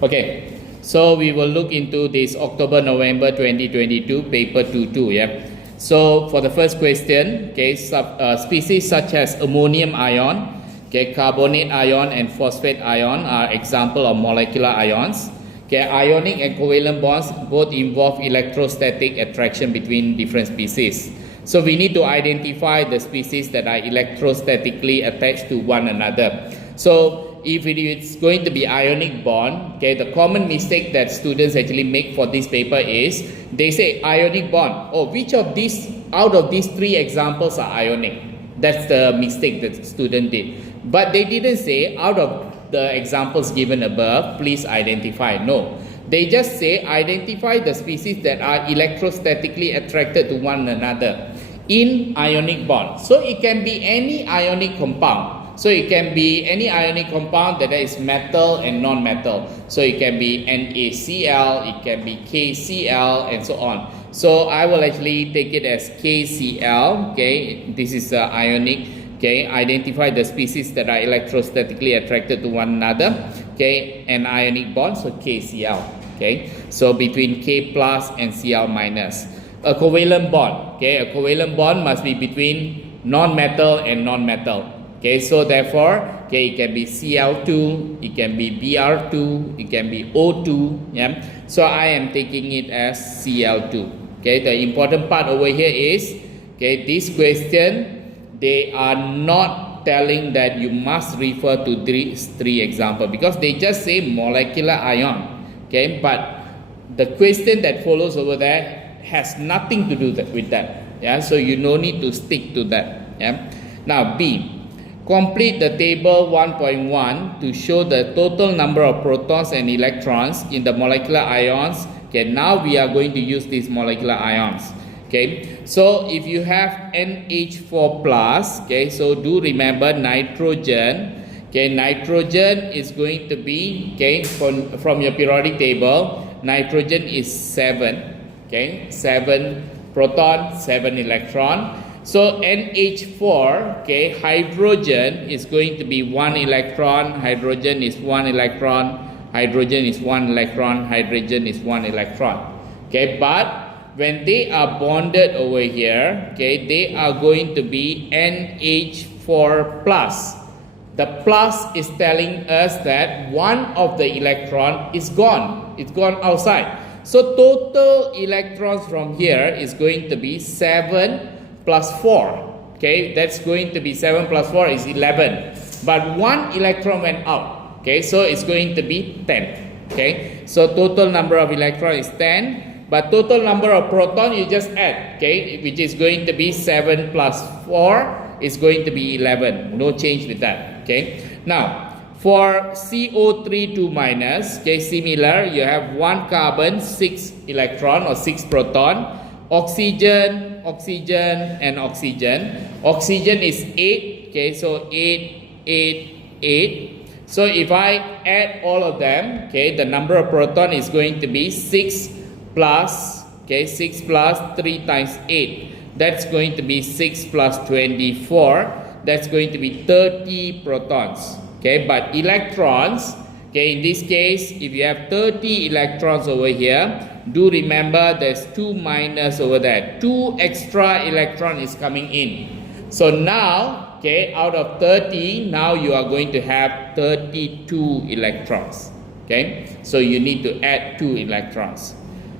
Okay, so we will look into this October-November 2022 paper 22. Yeah. So for the first question, okay, species such as ammonium ion, okay, carbonate ion and phosphate ion are example of molecular ions. Okay, ionic and covalent bonds both involve electrostatic attraction between different species. So we need to identify the species that are electrostatically attached to one another. So if it is going to be ionic bond, okay, the common mistake that students actually make for this paper is they say ionic bond. Oh, which of these out of these three examples are ionic? That's the mistake that the student did. But they didn't say out of the examples given above, please identify. No. They just say identify the species that are electrostatically attracted to one another in ionic bond. So it can be any ionic compound. So it can be any ionic compound that is metal and non-metal. So it can be NaCl, it can be KCl, and so on. So I will actually take it as KCl. Okay, this is ionic. Okay, identify the species that are electrostatically attracted to one another. Okay, an ionic bond, so KCl. Okay, so between K plus and Cl minus. A covalent bond. Okay, a covalent bond must be between non-metal and non-metal. Okay, so therefore, okay, it can be Cl2, it can be Br2, it can be O2. Yeah, so I am taking it as Cl2. Okay, the important part over here is, okay, this question, they are not telling that you must refer to these three examples because they just say molecular ion. Okay, but the question that follows over there has nothing to do with that. Yeah, so you no need to stick to that. Yeah. Now B, complete the table 1.1 to show the total number of protons and electrons in the molecular ions. Okay, now we are going to use these molecular ions. Okay, so if you have NH4 plus, okay, so do remember nitrogen. Okay, nitrogen is going to be, okay, from your periodic table, nitrogen is 7. Okay, 7 proton, 7 electron. So NH4, okay, hydrogen is going to be 1 electron, hydrogen is 1 electron, hydrogen is 1 electron, hydrogen is 1 electron. Okay, but when they are bonded over here, okay, they are going to be NH4 plus. The plus is telling us that one of the electron is gone. It's gone outside. So total electrons from here is going to be 7 plus 4. Okay, that's going to be 7 plus 4 is 11. But one electron went out. Okay, so it's going to be 10. Okay, so total number of electrons is 10. But total number of proton you just add, okay, which is going to be 7 plus 4 is going to be 11. No change with that. Okay. Now for CO3 2 minus, okay, similar, you have 1 carbon, 6 electron or 6 proton, oxygen, oxygen, and oxygen. Oxygen is 8. Okay, so 8, 8, 8. So if I add all of them, okay, the number of proton is going to be 6 plus, okay, 6 plus 3 times 8. That's going to be 6 plus 24. That's going to be 30 protons. Okay, but electrons, okay, in this case, if you have 30 electrons over here, do remember there's 2 minus over there. 2 extra electron is coming in. So now, okay, out of 30, now you are going to have 32 electrons. Okay, so you need to add 2 electrons.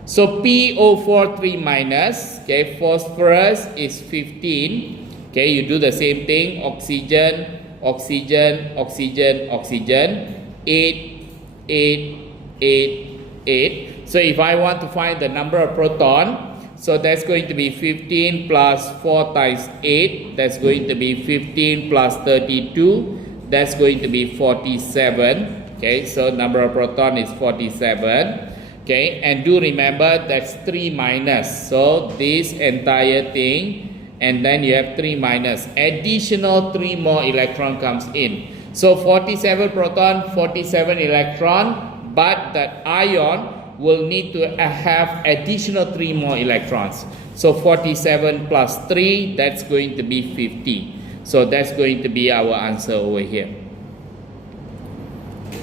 So PO4 3 minus, okay, phosphorus is 15. Okay, you do the same thing, oxygen, oxygen, oxygen, oxygen, 8, 8, 8, 8. So if I want to find the number of proton, so that's going to be 15 plus 4 times 8, that's going to be 15 plus 32, that's going to be 47. Okay, so number of proton is 47. Okay, and do remember that's 3 minus. So this entire thing, and then you have 3 minus. Additional 3 more electron comes in. So 47 proton, 47 electron, but that ion will need to have additional 3 more electrons. So 47 plus 3, that's going to be 50. So that's going to be our answer over here.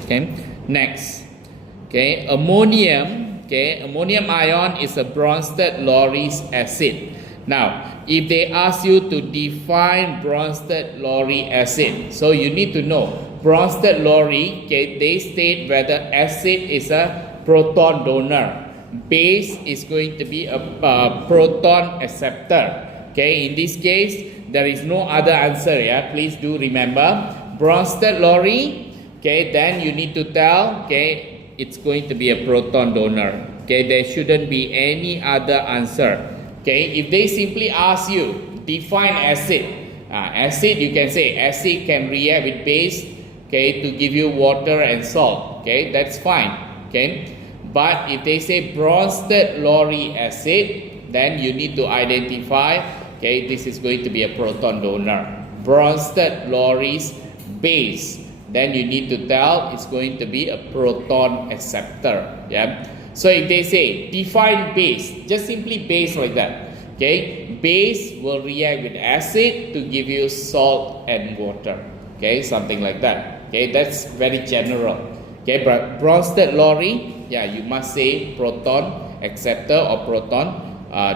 Okay, next. Okay, ammonium, okay, ammonium ion is a Bronsted-Lowry's acid. Now, if they ask you to define Bronsted-Lowry acid, so you need to know Bronsted-Lowry, okay, they state whether acid is a proton donor, base is going to be a proton acceptor. Okay, in this case, there is no other answer. Yeah, please do remember Bronsted-Lowry. Okay, then you need to tell. Okay, it's going to be a proton donor. Okay, there shouldn't be any other answer. Okay, if they simply ask you define acid, acid, you can say acid can react with base, okay, to give you water and salt. Okay, that's fine. Okay, but if they say Bronsted-Lowry acid, then you need to identify. Okay, this is going to be a proton donor. Bronsted-Lowry's base, then you need to tell it's going to be a proton acceptor. Yeah. So if they say define base, just simply base like that. Okay, base will react with acid to give you salt and water. Okay, something like that. Okay, that's very general. Okay, but Bronsted-Lowry, yeah, you must say proton acceptor or proton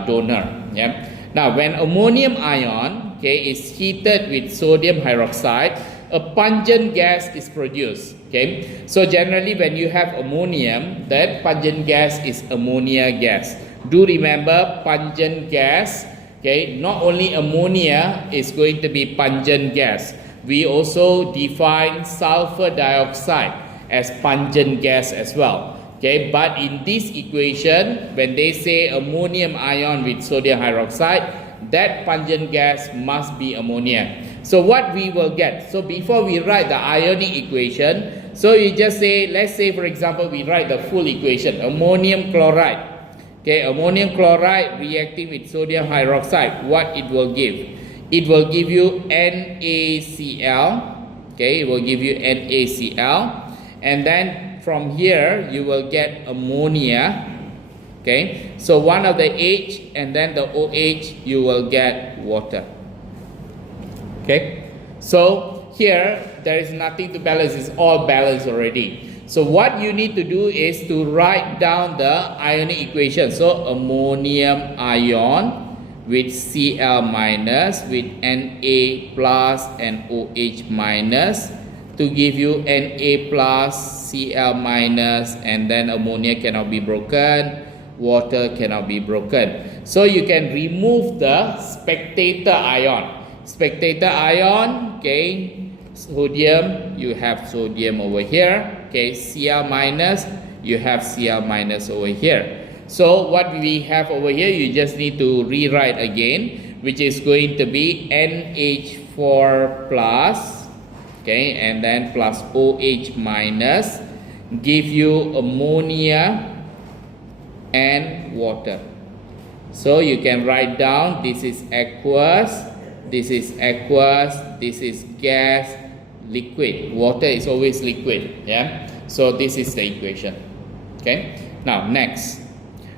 donor. Yeah. Now, when ammonium ion, okay, is heated with sodium hydroxide, a pungent gas is produced. Okay, so generally when you have ammonium, that pungent gas is ammonia gas. Do remember pungent gas. Okay, not only ammonia is going to be pungent gas, we also define sulfur dioxide as pungent gas as well. Okay, but in this equation, when they say ammonium ion with sodium hydroxide, that pungent gas must be ammonia. So what we will get, so before we write the ionic equation, so you just say, let's say for example, we write the full equation, ammonium chloride. Okay, ammonium chloride reacting with sodium hydroxide, what it will give? It will give you NaCl. Okay, it will give you NaCl, and then from here you will get ammonia. Okay, so one of the H and then the OH, you will get water. Okay, so here there is nothing to balance, it's all balanced already. So what you need to do is to write down the ionic equation. So ammonium ion with Cl minus with Na plus and OH minus to give you Na plus Cl minus, and then ammonia cannot be broken, water cannot be broken. So you can remove the spectator ion. Spectator ion, okay, sodium, you have sodium over here. Okay, Cl minus, you have Cl minus over here. So what we have over here, you just need to rewrite again, which is going to be NH4 plus, okay, and then plus OH minus, give you ammonia and water. So you can write down, this is aqueous, this is aqueous, this is gas, liquid. Water is always liquid. Yeah. So this is the equation. Okay. Now next,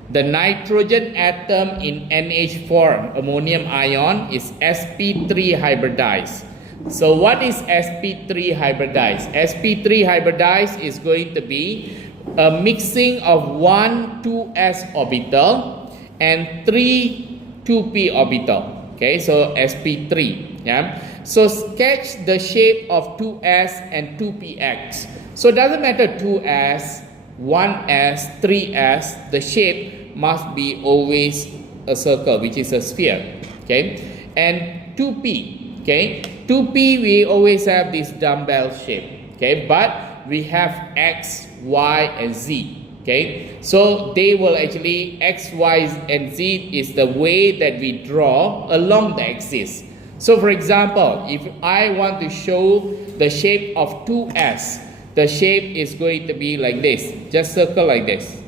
the nitrogen atom in NH4 ammonium ion is sp3 hybridized. So what is sp3 hybridized? sp3 hybridized is going to be a mixing of one 2s orbital and three 2p orbital. Okay, so sp3. Yeah. So sketch the shape of 2s and 2px. So it doesn't matter 2s, 1s, 3s. The shape must be always a circle, which is a sphere. Okay, and 2p. Okay, 2p we always have this dumbbell shape. Okay, but we have x, y, and z. Okay, so they will actually, x, y, and z is the way that we draw along the axis. So for example, if I want to show the shape of 2s, the shape is going to be like this. Just circle like this.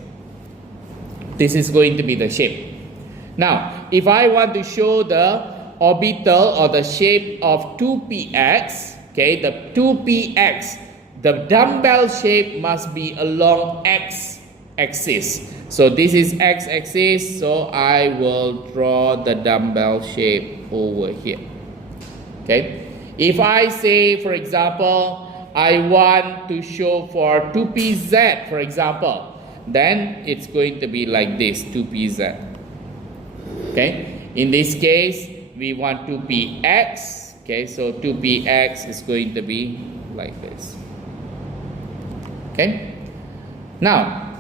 This is going to be the shape. Now, if I want to show the orbital or the shape of 2px, okay, the 2px, the dumbbell shape must be along x axis. So this is x axis, so I will draw the dumbbell shape over here. Okay, if I say for example I want to show for 2pz, for example, then it's going to be like this, 2pz. Okay, in this case, we want 2px. Okay, so 2px is going to be like this. Okay, now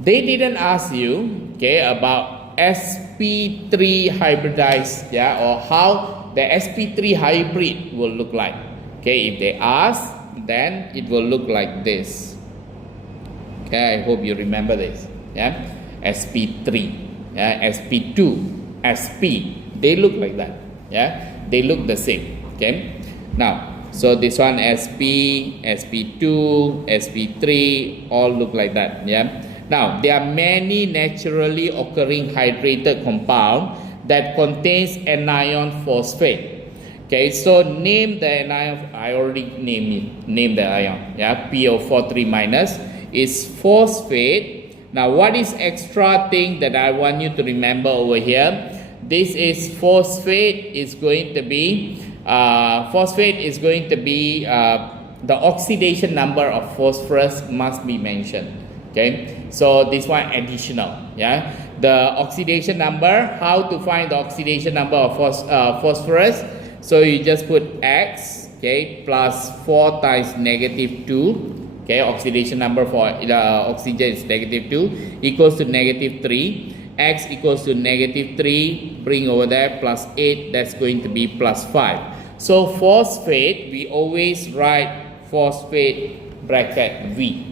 they didn't ask you, okay, about sp3 hybridized, yeah, or how the sp3 hybrid will look like. Okay, if they ask, then it will look like this. Okay, I hope you remember this. Yeah, sp3, yeah, sp2, sp, they look like that. Yeah, they look the same. Okay, now so this one sp, sp2, sp3 all look like that. Yeah. Now there are many naturally occurring hydrated compound that contains anion phosphate. Okay, so name the anion. I already named the ion. Yeah, PO43 minus is phosphate. Now what is extra thing that I want you to remember over here? This is phosphate is going to be the oxidation number of phosphorus must be mentioned. Okay, so this one additional. Yeah, the oxidation number. How to find the oxidation number of phosphorus? So you just put x, okay, plus 4 times negative 2. Okay, oxidation number for oxygen is negative 2 equals to negative 3. X equals to negative 3. Bring over there plus 8. That's going to be plus 5. So phosphate, we always write phosphate bracket V.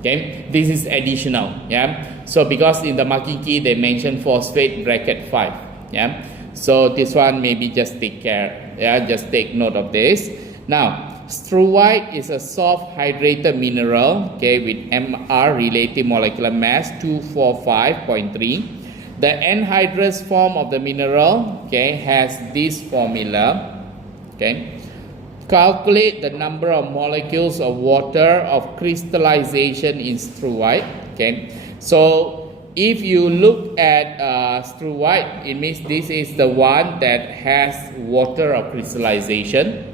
Okay, this is additional. Yeah, so because in the marking key they mention phosphate bracket 5. Yeah, so this one maybe just take care. Yeah, just take note of this. Now struvite is a soft hydrated mineral, okay, with Mr relative molecular mass 245.3. The anhydrous form of the mineral, okay, has this formula. Okay, calculate the number of molecules of water of crystallization in struvite. Okay, so if you look at struvite, it means this is the one that has water of crystallization.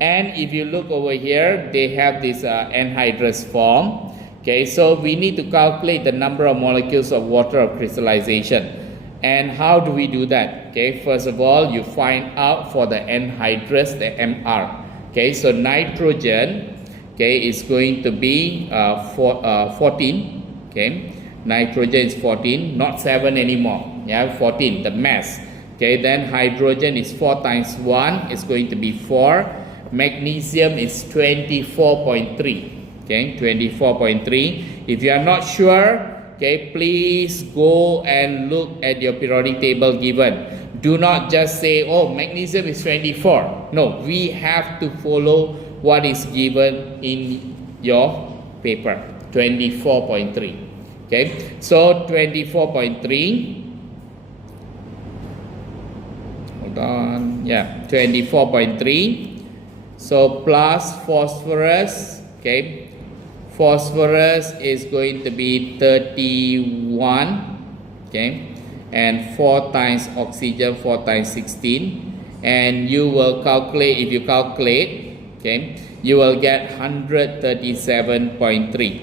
And if you look over here, they have this anhydrous form. Okay, so we need to calculate the number of molecules of water of crystallization. And how do we do that? Okay, first of all, you find out for the anhydrous, the Mr. Okay, so nitrogen, okay, is going to be 14. Okay, nitrogen is 14, not 7 anymore. Yeah, 14, the mass. Okay, then hydrogen is 4 times 1 is going to be 4. Magnesium is 24.3. Okay, 24.3. If you are not sure, okay, please go and look at your periodic table given. Do not just say, oh, magnesium is 24. No, we have to follow what is given in your paper, 24.3. Okay, so 24.3. Hold on, yeah, 24.3. So plus phosphorus, okay, phosphorus is going to be 31, okay, and 4 times oxygen, 4 times 16, and you will calculate, if you calculate, okay, you will get 137.3.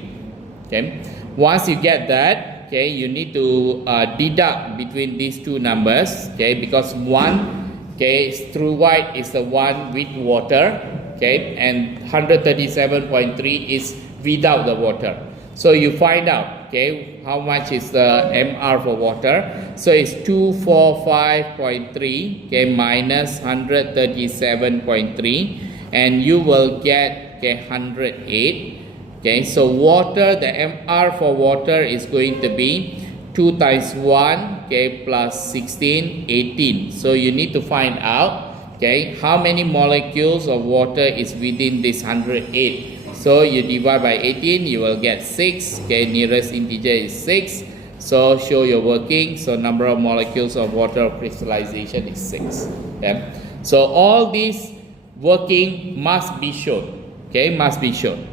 Okay, once you get that, okay, you need to deduct between these two numbers, okay, because one, okay, struvite is the one with water, okay, and 137.3 is without the water. So you find out, okay, how much is the Mr for water. So it's 245.3, okay, minus 137.3, and you will get, okay, 108. Okay, so water, the Mr for water is going to be 2 times 1, okay, plus 16, 18. So you need to find out, okay, how many molecules of water is within this 108. So you divide by 18, you will get 6. Okay, nearest integer is 6. So show your working. So number of molecules of water of crystallization is 6. Okay, so all these working must be shown. Okay, must be shown.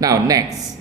Now next,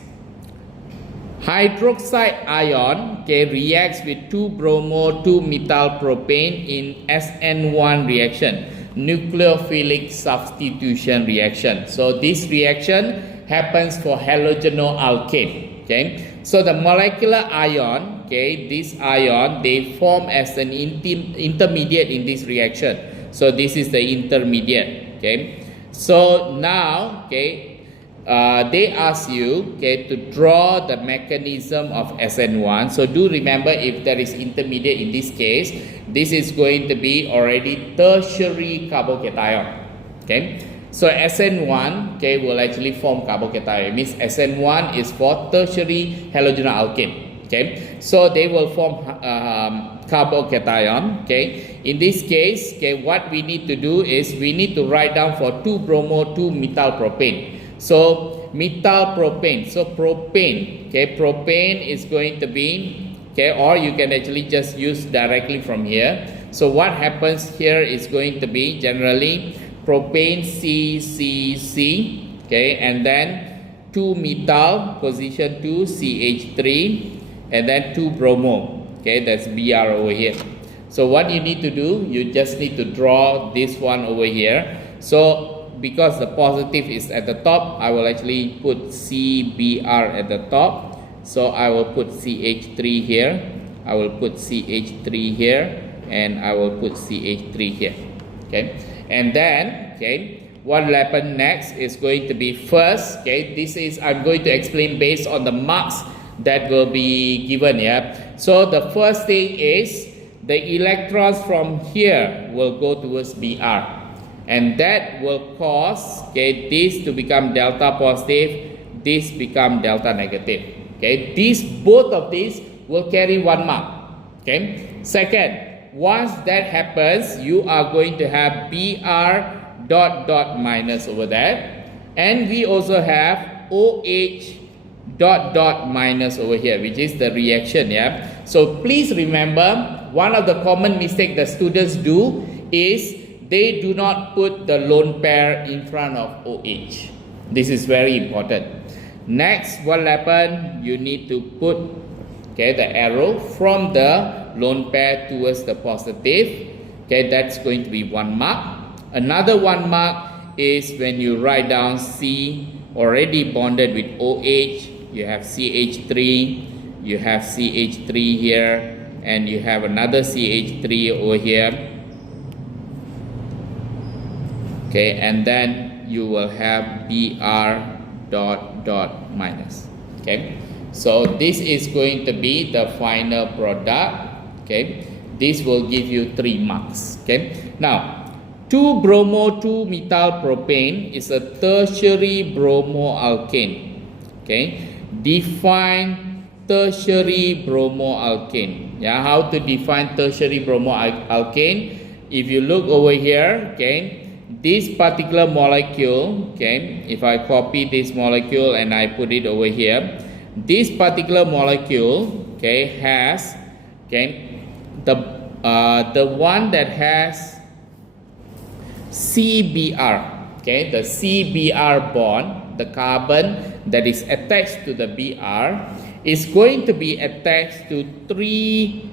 hydroxide ion, okay, reacts with 2-bromo 2-methyl propane in SN1 reaction. nucleophilic substitution reaction. So this reaction happens for halogenoalkane. Okay, so the molecular ion, okay, this ion, they form as an intermediate in this reaction. So this is the intermediate. Okay, so now, okay, they ask you, okay, to draw the mechanism of SN1. So do remember, if there is intermediate in this case, this is going to be already tertiary carbocation. Okay, so SN1, okay, will actually form carbocation. It means SN1 is for tertiary halogenoalkane. Okay, so they will form carbocation. Okay, in this case, okay, what we need to do is we need to write down for 2-bromo 2-methylpropane. So methylpropane, so propane, okay, propane is going to be, okay, or you can actually just use directly from here. So what happens here is going to be generally propane CCC, okay, and then 2-methyl position 2 CH3, and then 2-bromo, okay, that's Br over here. So what you need to do, you just need to draw this one over here. So because the positive is at the top, I will actually put CBr at the top. So I will put CH3 here, I will put CH3 here, and I will put CH3 here. Okay, and then, okay, what will happen next is going to be first, okay, this is, I'm going to explain based on the marks that will be given. Yeah, so the first thing is the electrons from here will go towards Br, and that will cause, okay, this to become delta positive, this become delta negative. Okay, both of these will carry 1 mark. Okay, second, once that happens, you are going to have Br dot dot minus over there, and we also have OH dot dot minus over here, which is the reaction. Yeah, so please remember, one of the common mistake that students do is they do not put the lone pair in front of OH. This is very important. Next, what will happen? You need to put, okay, the arrow from the lone pair towards the positive. Okay, that's going to be 1 mark. Another 1 mark is when you write down C already bonded with OH. You have CH3, you have CH3 here, and you have another CH3 over here. Okay, and then you will have Br dot dot minus. Okay, so this is going to be the final product. Okay, this will give you 3 marks. Okay, now 2-bromo 2-methylpropane is a tertiary bromoalkane. Okay, define tertiary bromoalkane. Yeah, how to define tertiary bromoalkane? If you look over here, okay, this particular molecule, okay, if I copy this molecule and I put it over here, this particular molecule, okay, has, okay, the one that has CBr, okay, the CBr bond, the carbon that is attached to the Br is going to be attached to 3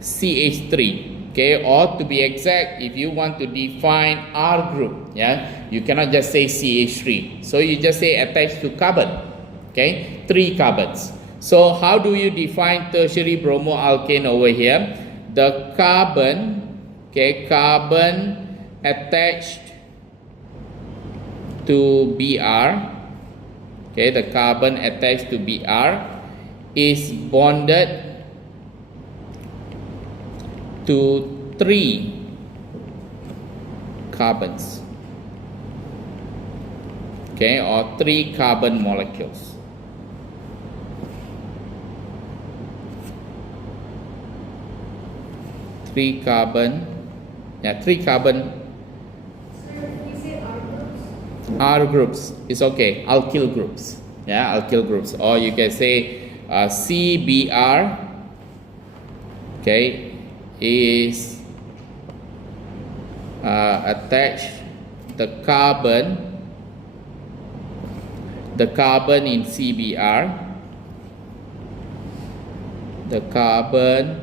CH3. Okay, or to be exact, if you want to define R group, yeah, you cannot just say CH3. So you just say attached to carbon. Okay, 3 carbons. So how do you define tertiary bromoalkane over here? The carbon, okay, carbon attached to Br, okay, the carbon attached to Br is bonded to 3 carbons, okay, or 3 carbon molecules. Three carbon. Sir, is it R groups? R groups is okay. Alkyl groups. Yeah, alkyl groups. Or you can say CBr, okay, is attached the carbon in CBr, the carbon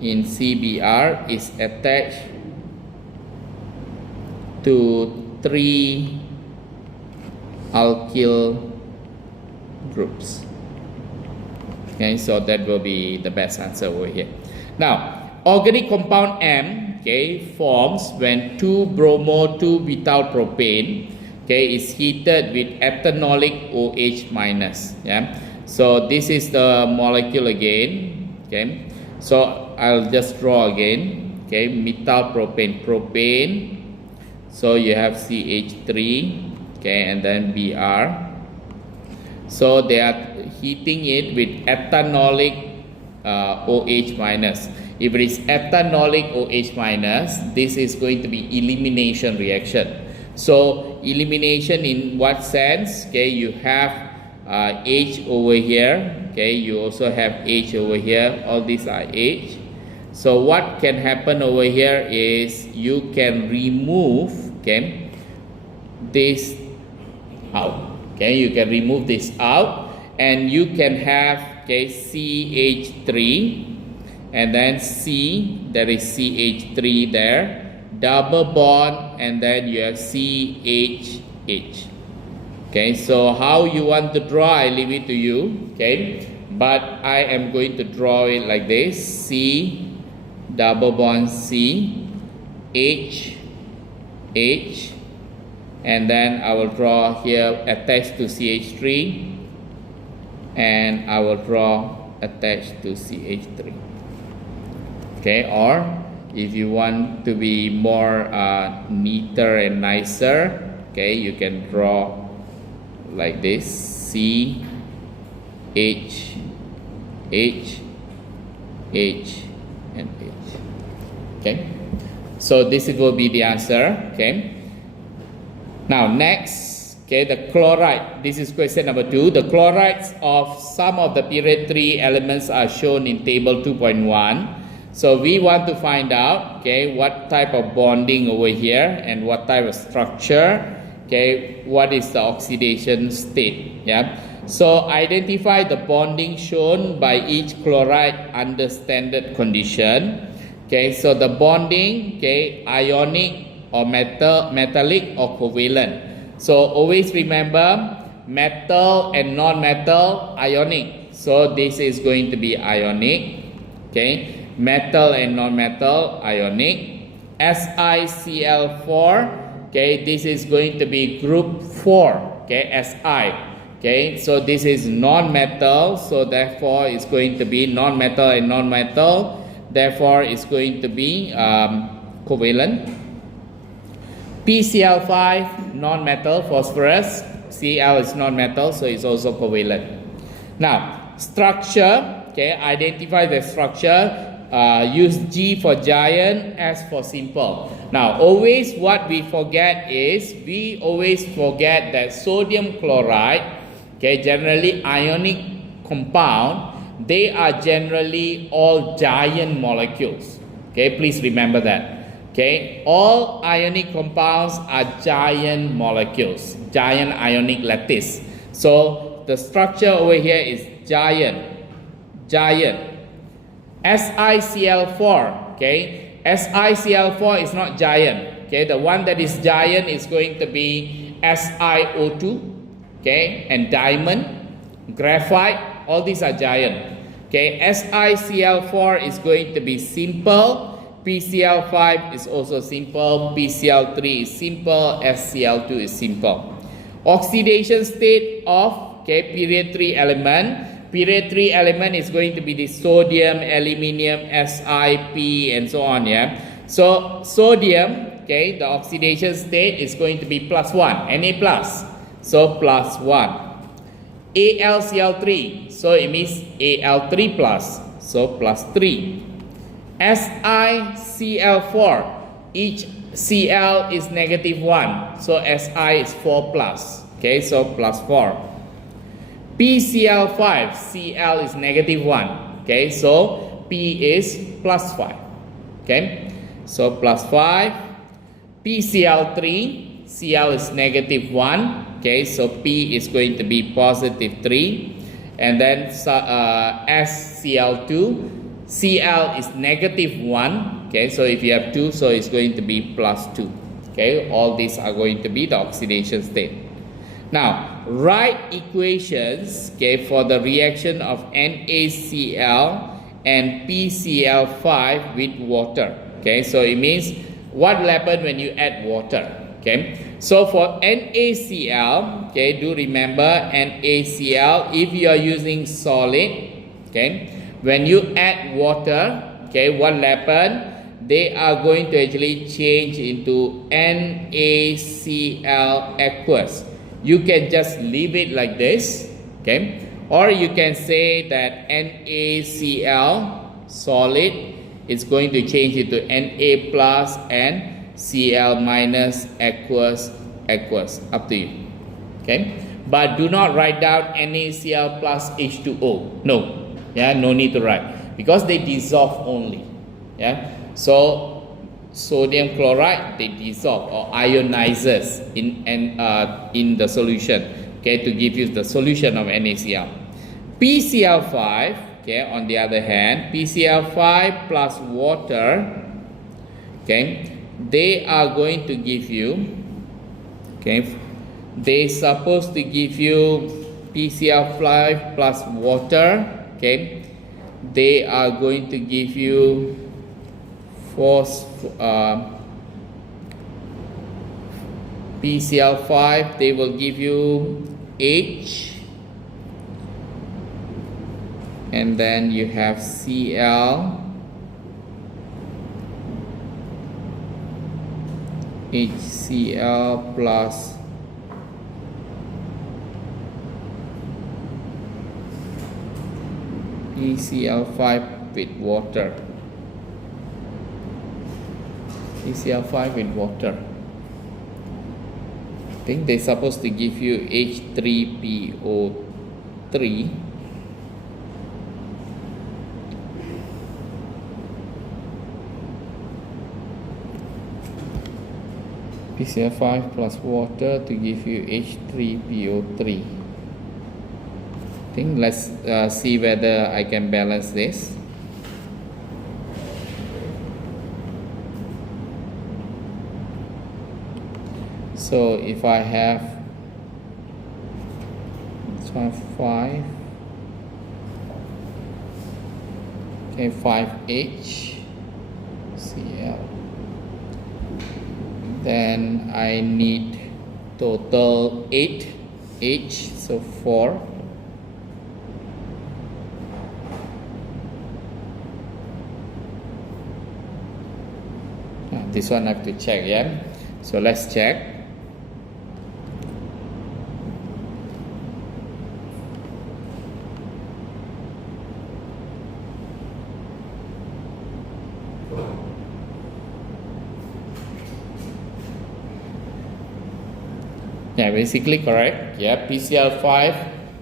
in CBr is attached to 3 alkyl groups. Okay, so that will be the best answer over here. Now, organic compound M, okay, forms when 2-bromo 2-butyl propane, okay, is heated with ethanolic OH minus. Yeah, so this is the molecule again. Okay, so I'll just draw again. Okay, methyl propane. So you have CH3. Okay, and then Br. So they are heating it with ethanolic OH minus. If it is ethanolic OH minus, this is going to be elimination reaction. So elimination in what sense? Okay, you have H over here. Okay, you also have H over here. All these are H. So what can happen over here is you can remove, okay, this out. Okay, you can remove this out, and you can have, okay, CH3, and then C, there is CH3 there, double bond, and then you have CHH. Okay, so how you want to draw, I leave it to you. Okay, but I am going to draw it like this: C, double bond C, H, H, and then I will draw here attached to CH3, and I will draw attached to CH3. Okay, or if you want to be more neater and nicer, okay, you can draw like this: C, H, H, H, and H. Okay, so this will be the answer. Okay, now next, okay, the chloride. This is question number 2. The chlorides of some of the period 3 elements are shown in table 2.1. So we want to find out, okay, what type of bonding over here and what type of structure. Okay, what is the oxidation state? Yeah, so identify the bonding shown by each chloride under standard condition. Okay, so the bonding, okay, ionic or metallic or covalent. So always remember, metal and non-metal, ionic. So this is going to be ionic. Okay, metal and non-metal, ionic. SiCl4, okay, this is going to be group 4, okay, Si. Okay, so this is non-metal, so therefore it's going to be non-metal and non-metal, therefore it's going to be covalent. PCl5, non-metal, phosphorus. Cl is non-metal, so it's also covalent. Now, structure, okay, identify the structure. Use G for giant, S for simple. Now, always what we forget is, we always forget that sodium chloride, okay, generally ionic compound, they are generally all giant molecules. Okay, please remember that. Okay, all ionic compounds are giant molecules, giant ionic lattice. So the structure over here is giant. SiCl4, okay, SiCl4 is not giant. Okay, the one that is giant is going to be SiO2, okay, and diamond, graphite, all these are giant. Okay, SiCl4 is going to be simple, PCl5 is also simple, PCl3 is simple, SCl2 is simple. Oxidation state of, okay, period 3 element. Period 3 element is going to be the sodium, aluminium, Si, and so on. Yeah. So sodium, okay, the oxidation state is going to be +1, Na plus. So +1. AlCl3, so it means Al3 plus, so +3. SiCl4, each Cl is -1, so Si is 4 plus. Okay, so +4. PCl5, Cl is -1. Okay, so P is +5. Okay, so +5. PCl3, Cl is -1. Okay, so P is going to be +3. And then SCl2, Cl is -1. Okay, so if you have 2, so it's going to be +2. Okay, all these are going to be the oxidation state. Now, write equations, okay, for the reaction of NaCl and PCl5 with water. Okay, so it means what will happen when you add water. Okay, so for NaCl, okay, do remember NaCl, if you are using solid, okay, when you add water, okay, what will happen? They are going to actually change into NaCl aqueous. You can just leave it like this, okay, or you can say that NaCl solid is going to change into Na plus and Cl minus aqueous, up to you, okay. But do not write down NaCl plus H2O. No, yeah, no need to write because they dissolve only, yeah. So sodium chloride, they dissolve or ionizes in the solution, okay, to give you the solution of NaCl. PCl5, okay, on the other hand, PCl5 plus water, okay, they are going to give you, okay, they supposed to give you PCl5 plus water, okay, they are going to give you PCl5, they will give you H, and then you have Cl, HCl plus PCl5 with water. PCl5 with water. I think they're supposed to give you H3PO3. PCl5 plus water to give you H3PO3. I think let's see whether I can balance this. So if I have 5, okay, 5H Cl, then I need total 8H, so 4. This one I have to check, yeah. So let's check. Yeah, basically correct. Yeah, PCl5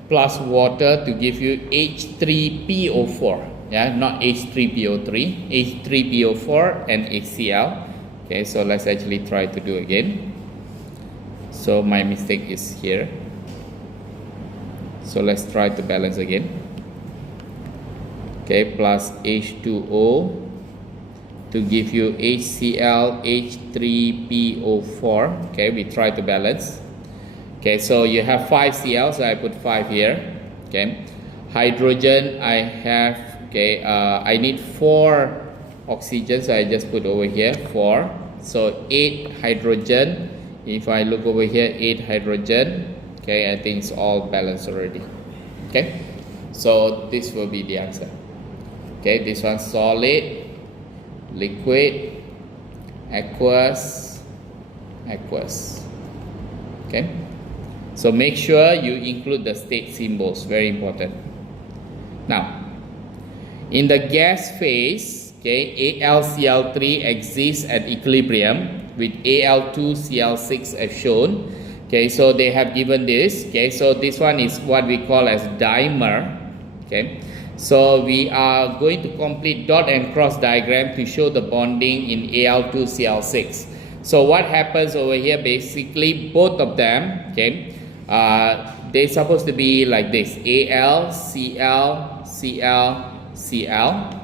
plus water to give you H3PO4. Yeah, not H3PO3, H3PO4 and HCl. Okay, so let's actually try to do again. So my mistake is here. So let's try to balance again. Okay, plus H2O to give you HCl, H3PO4. Okay, we try to balance. Okay, so you have 5 Cl, so I put 5 here. Okay, hydrogen I have, okay, I need 4 oxygen, so I just put over here 4. So 8 hydrogen. If I look over here, 8 hydrogen. Okay, I think it's all balanced already. Okay, so this will be the answer. Okay, this one solid, liquid, aqueous, aqueous. Okay, so make sure you include the state symbols, very important. Now, in the gas phase, okay, AlCl3 exists at equilibrium with Al2Cl6 as shown. Okay, so they have given this. Okay, so this one is what we call as dimer. Okay, so we are going to complete dot and cross diagram to show the bonding in Al2Cl6. So what happens over here, basically both of them, okay, they're supposed to be like this: Al, Cl, Cl, Cl,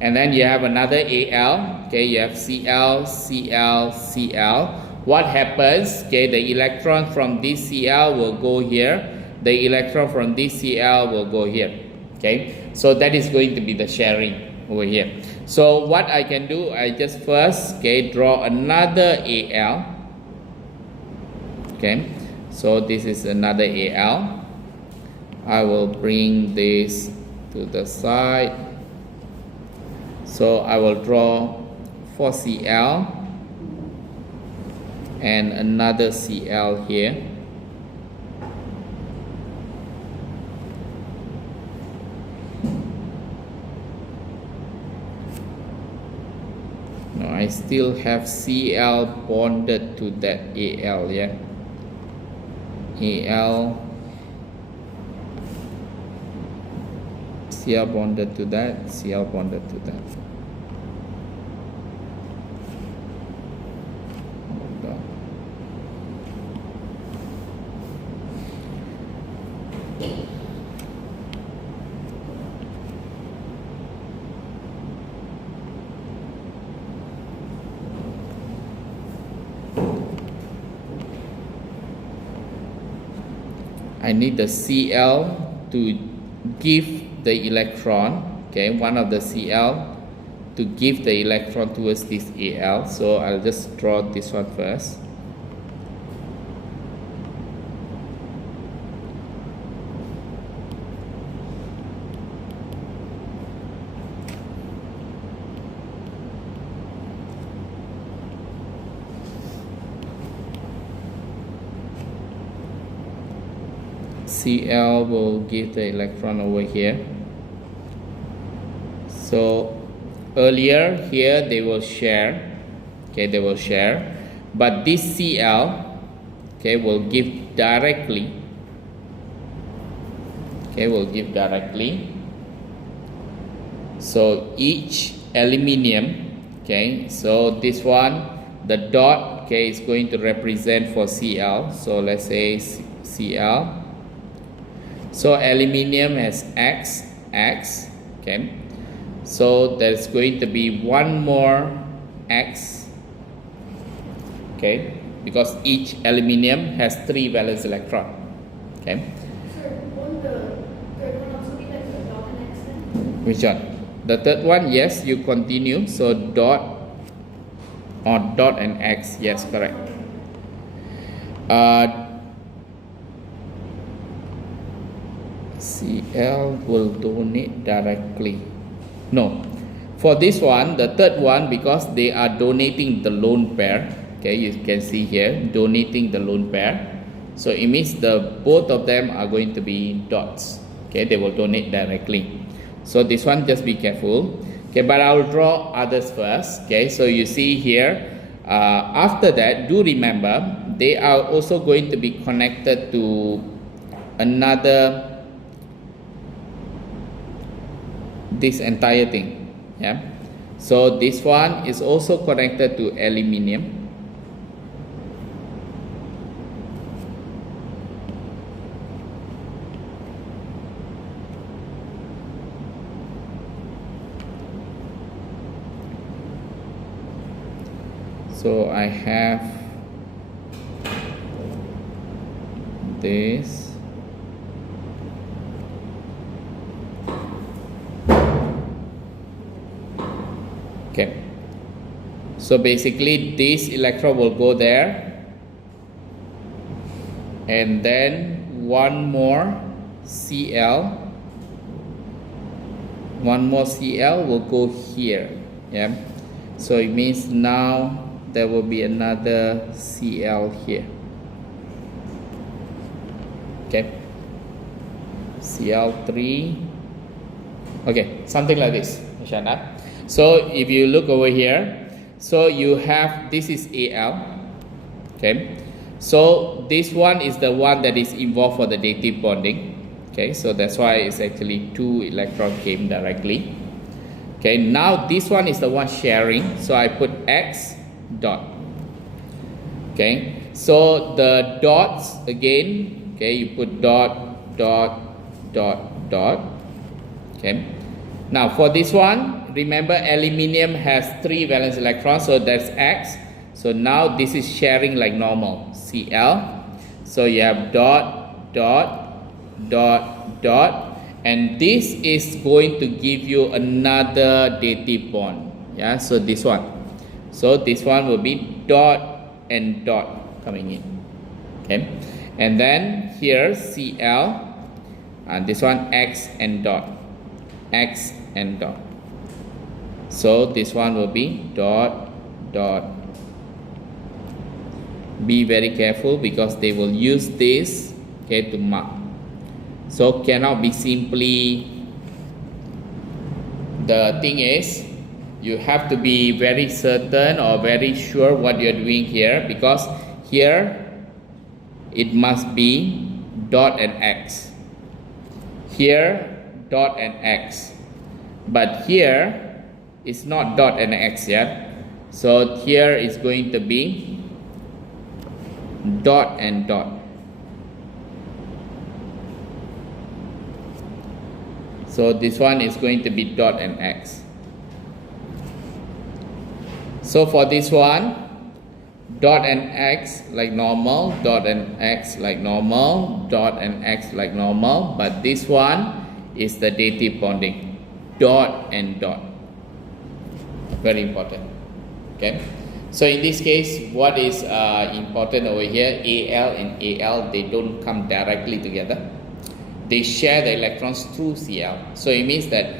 and then you have another Al. Okay, you have Cl, Cl, Cl, what happens, okay, the electron from this Cl will go here, the electron from this Cl will go here, okay. So that is going to be the sharing over here. So what I can do, I just first, okay, draw another Al, okay. So this is another Al. I will bring this to the side. So I will draw 4 Cl and another Cl here. Now I still have Cl bonded to that Al, yeah. Al, Cl bonded to that, Cl bonded to that. Hold on. I need the Cl to give the electron, okay, one of the Cl to give the electron towards this Al. So I'll just draw this one first. Cl will give the electron over here. So earlier here they will share, okay, they will share, but this Cl, okay, will give directly, okay, will give directly. So each aluminium, okay, so this one, the dot, okay, is going to represent for Cl. So let's say Cl. So aluminium has X, okay. So there's going to be one more X, okay, because each aluminium has 3 valence electron, okay. Sir, won't the third one also be like the dot and X then? Which one? The third one, yes, you continue. So dot or dot and X, yes, correct. Cl will donate directly. No, for this one, the third one, because they are donating the lone pair, okay, you can see here, donating the lone pair. So it means both of them are going to be dots, okay, they will donate directly. So this one, just be careful, okay, but I will draw others first, okay. So you see here, after that, do remember, they are also going to be connected to another, this entire thing, yeah. So this one is also connected to aluminium. So I have this. Okay, so basically this electron will go there, and then one more Cl will go here, yeah. So it means now there will be another Cl here, okay, Cl3, okay, something like this, inshallah. So if you look over here, so you have, this is Al, okay. So this one is the one that is involved for the dative bonding, okay. So that's why it's actually 2 electrons came directly, okay. Now this one is the one sharing, so I put X dot, okay. So the dots again, okay, you put dot, dot, dot, dot, okay. Now for this one, remember aluminium has 3 valence electrons, so that's X. So now this is sharing like normal, Cl. So you have dot, dot, dot, dot, and this is going to give you another dative bond. Yeah, so this one. So this one will be dot and dot coming in. Okay, and then here Cl, and this one X and dot, X and dot. So this one will be dot, dot. Be very careful because they will use this, okay, to mark. So cannot be simply, the thing is, you have to be very certain or very sure what you're doing here, because here it must be dot and X. Here dot and X. But here it's not dot and X yet. So here is going to be dot and dot. So this one is going to be dot and X. So for this one, dot and X like normal, dot and X like normal, dot and X like normal, but this one is the dative bonding, dot and dot. Very important. Okay, so in this case, what is important over here, Al and Al, they don't come directly together. They share the electrons through Cl. So it means that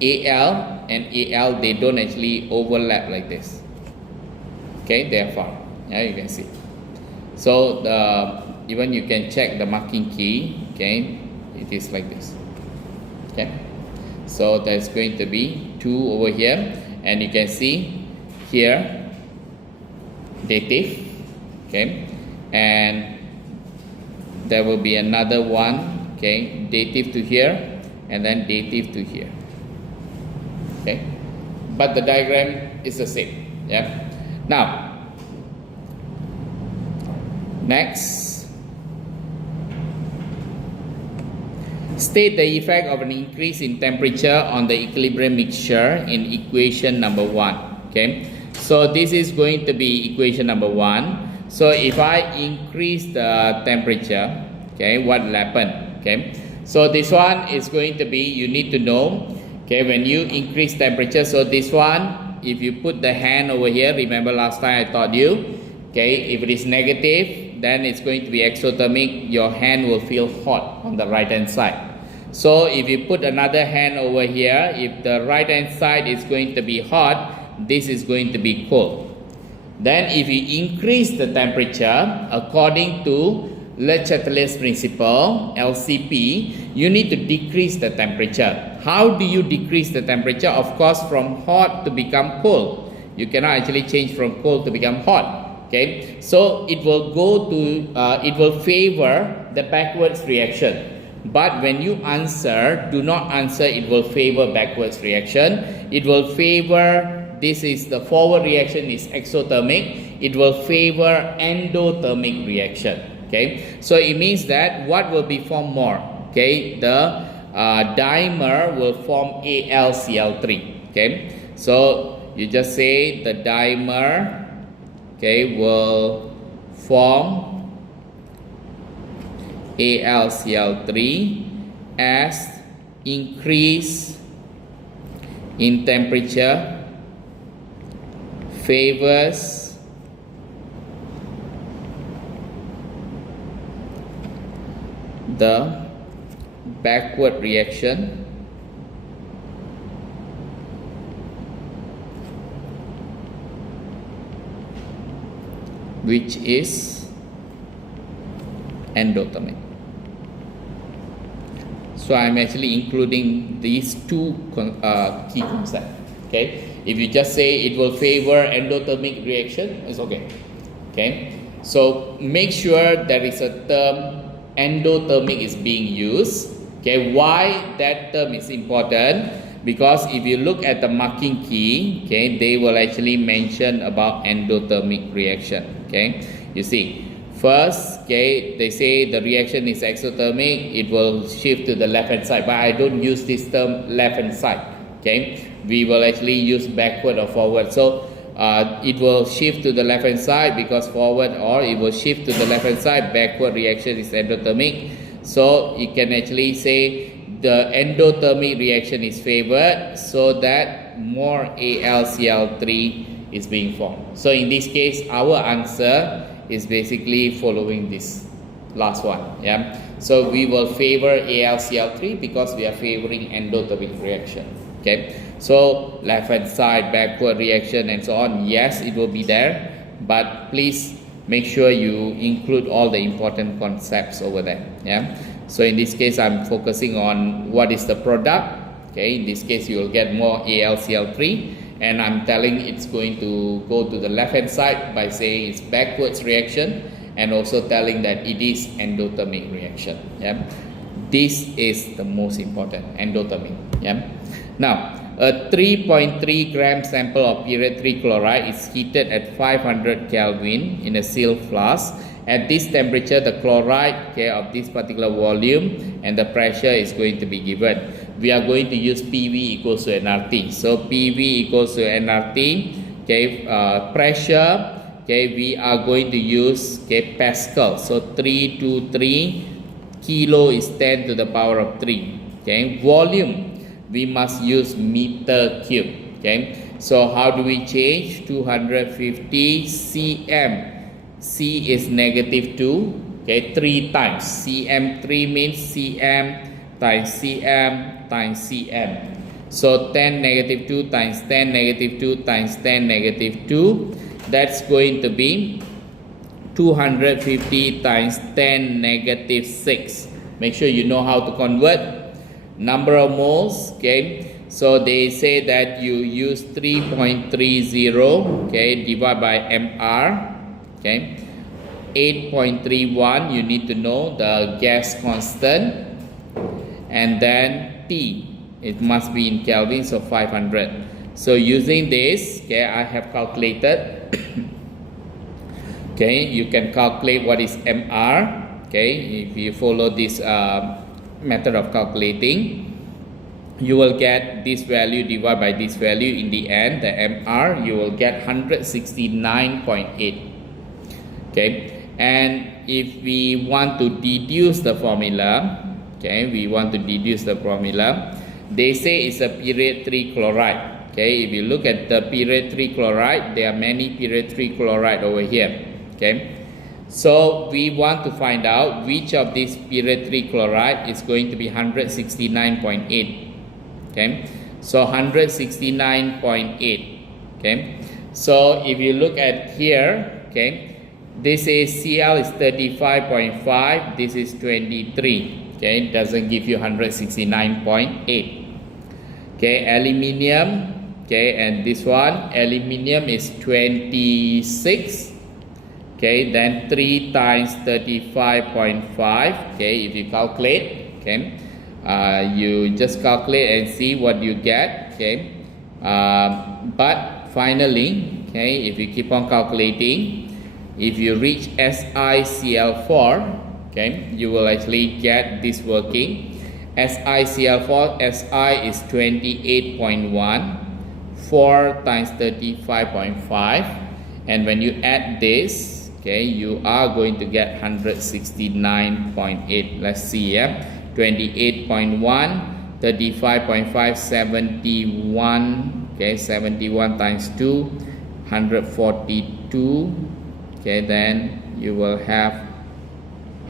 Al and Al, they don't actually overlap like this. Okay, they are far. Yeah, you can see. So even you can check the marking key. Okay, it is like this. Okay, so there's going to be 2 over here, and you can see here dative. Okay, and there will be another one. Okay, dative to here, and then dative to here. Okay, but the diagram is the same. Yeah. Now, next, state the effect of an increase in temperature on the equilibrium mixture in equation number 1. Okay, so this is going to be equation number 1. So if I increase the temperature, okay, what will happen? Okay, so this one is going to be, you need to know, okay, when you increase temperature, so this one, if you put the hand over here, remember last time I taught you, okay, if it is negative, then it's going to be exothermic, your hand will feel hot on the right hand side. So if you put another hand over here, if the right hand side is going to be hot, this is going to be cold. Then if you increase the temperature according to Le Chatelier's principle, LCP, you need to decrease the temperature. How do you decrease the temperature? Of course, from hot to become cold. You cannot actually change from cold to become hot. Okay, so it will go to, it will favor the backwards reaction. But when you answer, do not answer it will favor backwards reaction. It will favor, this is the forward reaction is exothermic. It will favor endothermic reaction. Okay, so it means that what will be formed more? Okay, the dimer will form AlCl3. Okay, so you just say the dimer, okay, will form AlCl3 as increase in temperature favors the backward reaction which is endothermic. So I'm actually including these 2 key concepts. Okay, if you just say it will favor endothermic reaction, it's okay. Okay, so make sure there is a term endothermic is being used. Okay, why that term is important? Because if you look at the marking key, okay, they will actually mention about endothermic reaction. Okay, you see, first, okay, they say the reaction is exothermic, it will shift to the left hand side, but I don't use this term left hand side. Okay, we will actually use backward or forward. So it will shift to the left hand side because forward, or it will shift to the left hand side, backward reaction is endothermic. So you can actually say the endothermic reaction is favored, so that more AlCl3 is being formed. So in this case, our answer is basically following this last one. Yeah. So we will favor AlCl3 because we are favoring endothermic reaction. Okay. So left hand side, backward reaction and so on, yes, it will be there, but please make sure you include all the important concepts over there. Yeah. So in this case, I'm focusing on what is the product. Okay, in this case, you will get more AlCl3, and I'm telling it's going to go to the left hand side by saying it's backwards reaction, and also telling that it is endothermic reaction. Yeah, this is the most important, endothermic. Yeah. Now, a 3.3 gram sample of period 3 chloride is heated at 500 Kelvin in a sealed flask. At this temperature, the chloride, okay, of this particular volume and the pressure is going to be given. We are going to use PV equals to nRT. So PV equals to nRT, okay, pressure, okay, we are going to use, okay, Pascal. So 323 kilo is 10 to the power of 3. Okay, volume, we must use meter cube. Okay, so how do we change? 250 cm. C is negative 2, okay, 3 times. cm3 means cm times cm times cm. So 10 negative 2 times 10 negative 2 times 10 negative 2. That's going to be 250 times 10 negative 6. Make sure you know how to convert. Number of moles, okay. So they say that you use 3.30, okay, divided by mR. Okay, 8.31, you need to know the gas constant, and then T, it must be in Kelvin, so 500. So using this, okay, I have calculated. Okay, you can calculate what is mR. Okay, if you follow this method of calculating, you will get this value divided by this value. In the end, the mR, you will get 169.8. Okay, and if we want to deduce the formula, okay, we want to deduce the formula, they say it's a period 3 chloride. Okay, if you look at the period 3 chloride, there are many period 3 chloride over here. Okay, so we want to find out which of these period 3 chloride is going to be 169.8. Okay, so 169.8. Okay, so if you look at here, okay, this is Cl is 35.5, this is 23. Okay, it doesn't give you 169.8. Okay, aluminium, okay, and this one, aluminium is 26. Okay, then 3 times 35.5. Okay, if you calculate, okay, you just calculate and see what you get. Okay, but finally, okay, if you keep on calculating, if you reach SiCl4, okay, you will actually get this working. SiCl4, Si is 28.1, 4 times 35.5, and when you add this, okay, you are going to get 169.8. Let's see, yeah, 28.1, 35.5, 71, okay, 71 times 2, 142. Okay, then you will have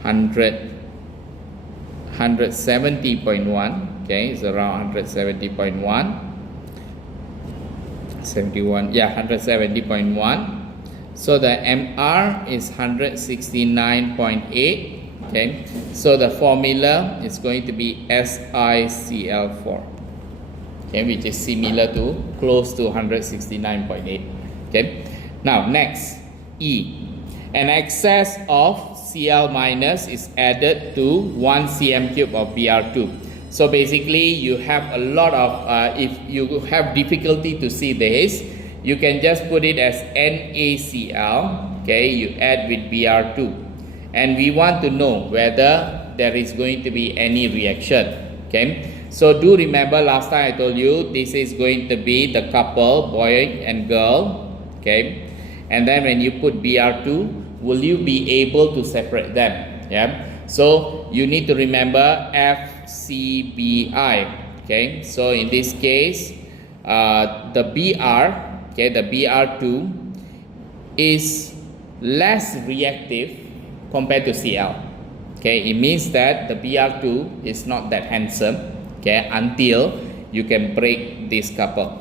170.1. Okay, it's around 170.1. 71, yeah, 170.1. So the mR is 169.8. Okay, so the formula is going to be SiCl4. Okay, which is similar to close to 169.8. Okay, now next, E. An excess of Cl minus is added to 1 cm cube of Br2. So basically, you have a lot of, if you have difficulty to see this, you can just put it as NaCl, okay, you add with Br2. And we want to know whether there is going to be any reaction, okay. So do remember last time I told you this is going to be the couple, boy and girl, okay, and then when you put Br2, will you be able to separate them? Yeah, so you need to remember FCBI, okay. So in this case, the Br, okay, the Br2 is less reactive compared to Cl. Okay, it means that the Br2 is not that handsome, okay, until you can break this couple.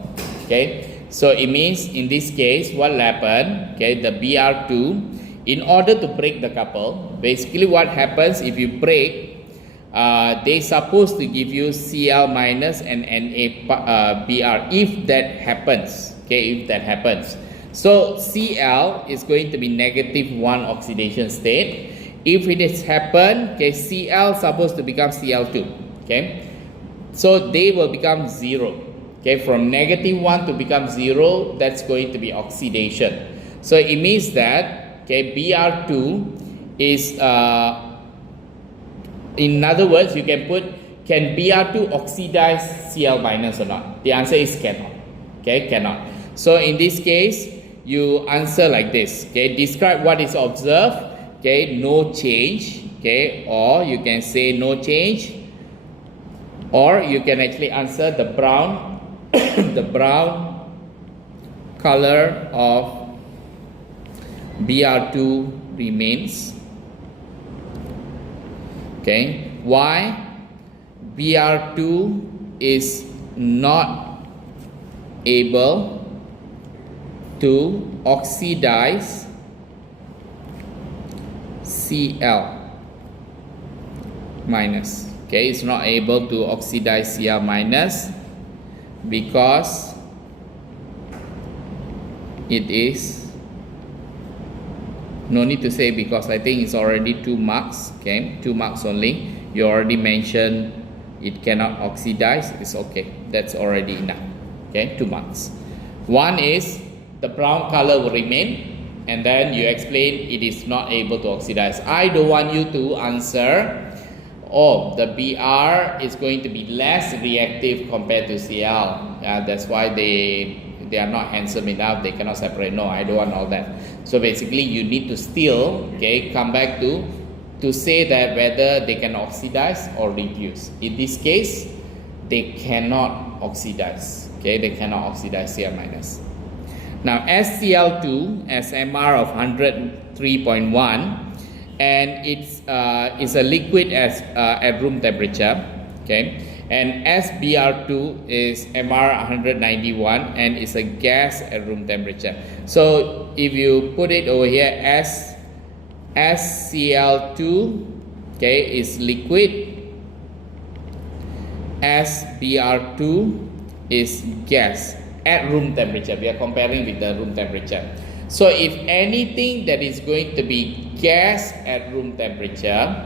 Okay, so it means in this case what will happen, okay, the Br2, in order to break the couple, basically what happens if you break, they supposed to give you Cl minus and Na Br if that happens, okay, if that happens. So Cl is going to be -1 oxidation state. If it has happened, okay, Cl supposed to become Cl2, okay, so they will become 0, okay, from -1 to become 0, that's going to be oxidation. So it means that, okay, Br2 is, in other words, you can put, can Br2 oxidize Cl minus or not? The answer is cannot, okay, cannot. So in this case, you answer like this, okay, describe what is observed, okay, no change, okay, or you can say no change, or you can actually answer the brown the brown color of Br2 remains. Okay, why? Br2 is not able to oxidize Cl minus. Okay, it's not able to oxidize Cl minus because it is, no need to say because, I think it's already 2 marks, okay, 2 marks only. You already mentioned it cannot oxidize, it's okay, that's already enough, okay, 2 marks. One is the brown color will remain, and then you explain it is not able to oxidize. I don't want you to answer, oh, the Br is going to be less reactive compared to Cl. That's why they are not handsome enough, they cannot separate. No, I don't want all that. So basically you need to still, okay, come back to say that whether they can oxidize or reduce. In this case, they cannot oxidize, okay, they cannot oxidize Cl minus. Now SCl2 has MR of 103.1, and it's a liquid at room temperature, okay, and SBr2 is MR 191 and it's a gas at room temperature. So if you put it over here, SCl2, okay, is liquid, SBr2 is gas at room temperature. We are comparing with the room temperature. So if anything that is going to be gas at room temperature,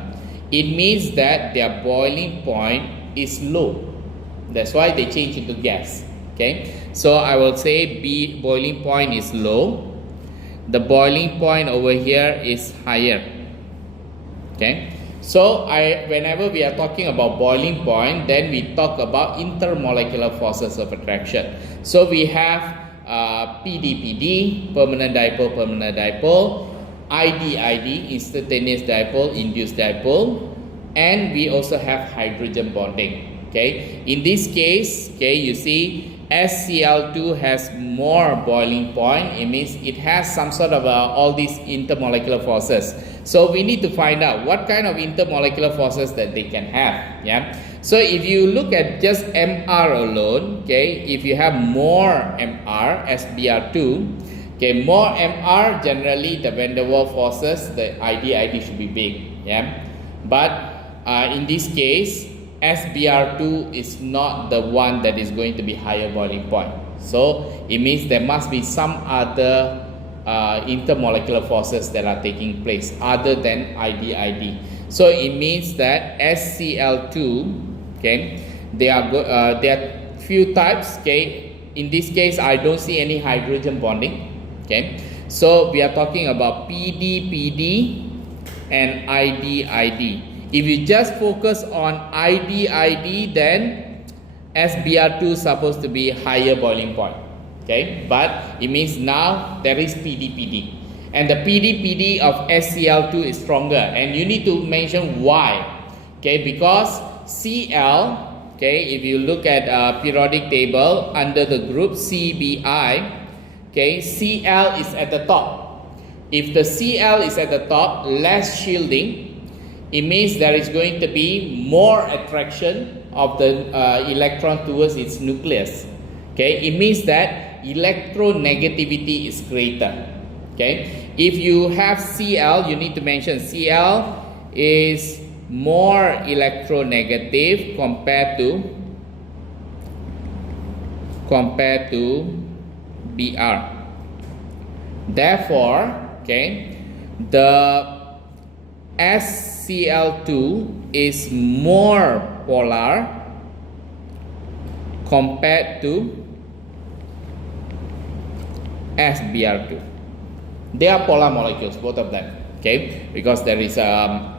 it means that their boiling point is low. That's why they change into gas, okay. So I will say boiling point is low, the boiling point over here is higher, okay. So whenever we are talking about boiling point, then we talk about intermolecular forces of attraction. So we have PD, permanent dipole, ID, instantaneous dipole, induced dipole, and we also have hydrogen bonding, okay. In this case, okay, you see SCl2 has more boiling point. It means it has some sort of all these intermolecular forces. So we need to find out what kind of intermolecular forces that they can have, yeah. So if you look at just MR alone, okay, if you have more MR, SBr2, okay, more MR, generally the van der Waals forces, the ID should be big, yeah. But in this case, SBr2 is not the one that is going to be higher boiling point. So it means there must be some other intermolecular forces that are taking place other than ID. So it means that SCl2, okay, there are few types, okay. In this case, I don't see any hydrogen bonding, okay. So we are talking about PD and ID. If you just focus on ID, then SBr2 is supposed to be higher boiling point, okay, but it means now there is PD-PD, and the PD-PD of SCl2 is stronger, and you need to mention why, okay, because Cl, okay, if you look at periodic table under the group CBI, okay, Cl is at the top. If the Cl is at the top, less shielding, it means there is going to be more attraction of the electron towards its nucleus. Okay, it means that electronegativity is greater. Okay, if you have Cl, you need to mention Cl is more electronegative compared to Br. Therefore, okay, the SCl2 is more polar compared to SBr2. They are polar molecules, both of them, okay, because there is a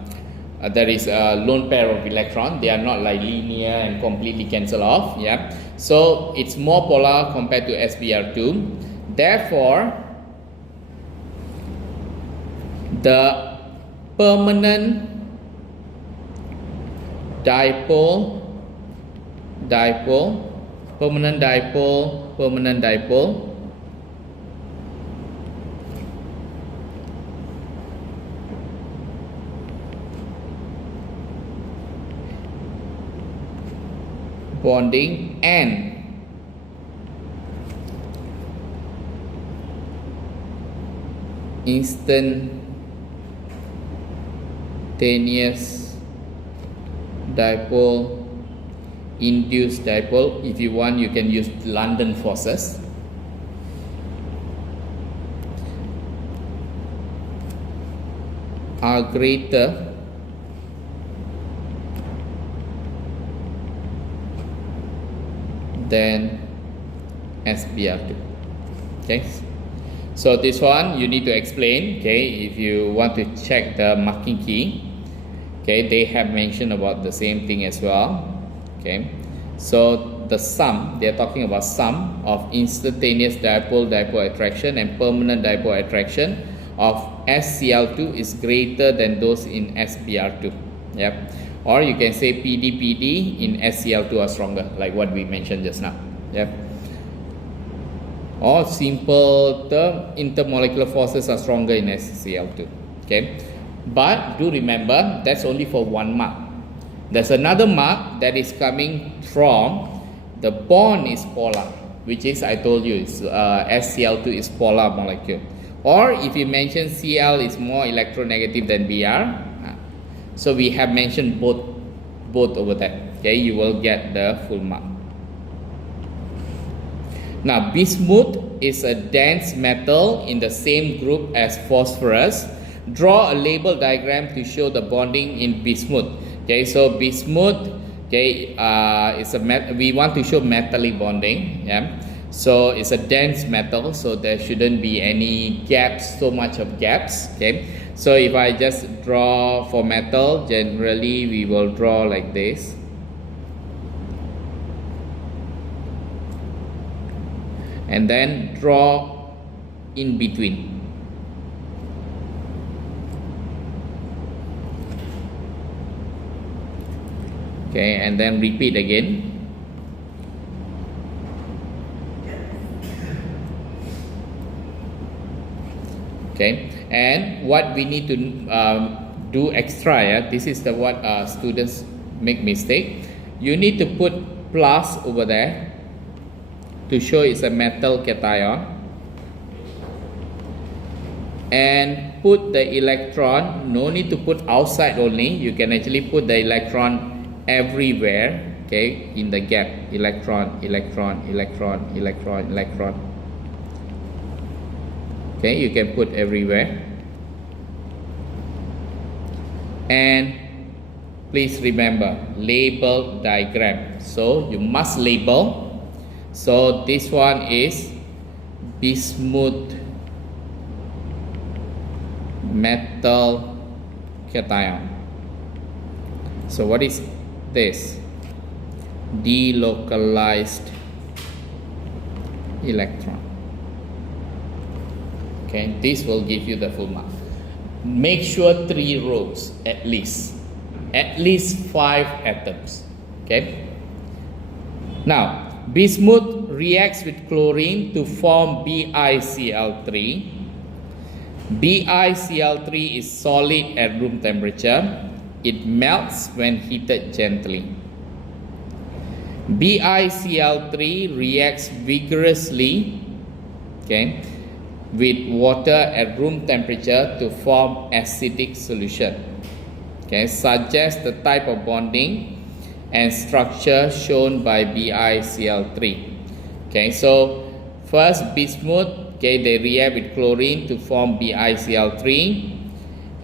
lone pair of electron. They are not like linear and completely cancel off, yeah. So it's more polar compared to SBr2. Therefore, the permanent dipole bonding and instantaneous dipole, induced dipole. If you want, you can use London forces. Are greater than SBr2. Okay, so this one you need to explain. Okay, if you want to check the marking key, okay, they have mentioned about the same thing as well. Okay, so the sum, they are talking about sum of instantaneous dipole attraction and permanent dipole attraction of SCl2 is greater than those in SBr2. Yep. Or you can say PD-PD in SCl2 are stronger, like what we mentioned just now. Yep. Or simple term, intermolecular forces are stronger in SCl2. Okay, but do remember that's only for one mark. There's another mark that is coming from the bond is polar, which is, I told you, is SCl2 is polar molecule. Or if you mention Cl is more electronegative than Br, so we have mentioned both over there. Okay, you will get the full mark. Now, bismuth is a dense metal in the same group as phosphorus. Draw a label diagram to show the bonding in bismuth. Okay, so bismuth, okay, is we want to show metallic bonding. Yeah, so it's a dense metal, so there shouldn't be any gaps, so much of gaps. Okay, so if I just draw for metal, generally we will draw like this. And then draw in between. Okay, and then repeat again. Okay, and what we need to do extra, yeah, this is the what students make mistake. You need to put plus over there to show it's a metal cation, and put the electron, no need to put outside only, you can actually put the electron everywhere, okay, in the gap, electron, okay, you can put everywhere. And please remember, label diagram, so you must label. So this one is bismuth metal cation. So what is this? Delocalized electron. Okay, this will give you the full mark. Make sure 3 rows at least 5 atoms. Okay. Now, bismuth reacts with chlorine to form BiCl3. BiCl3 is solid at room temperature. It melts when heated gently. BiCl3 reacts vigorously, okay, with water at room temperature to form acidic solution. Okay, suggest the type of bonding and structure shown by BiCl3. Okay, so first bismuth, okay, they react with chlorine to form BiCl3,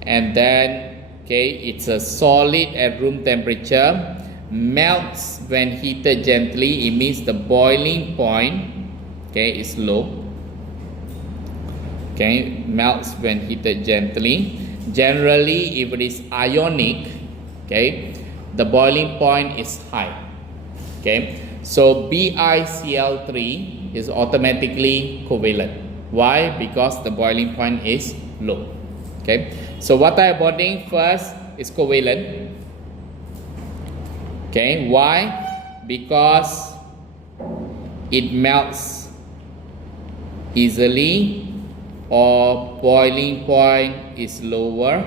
and then okay, it's a solid at room temperature, melts when heated gently. It means the boiling point, okay, is low. Okay, melts when heated gently. Generally, if it is ionic, okay, the boiling point is high. Okay, so BiCl3 is automatically covalent. Why? Because the boiling point is low. Okay, so what type of bonding? First is covalent. Okay, why? Because it melts easily, or boiling point is low.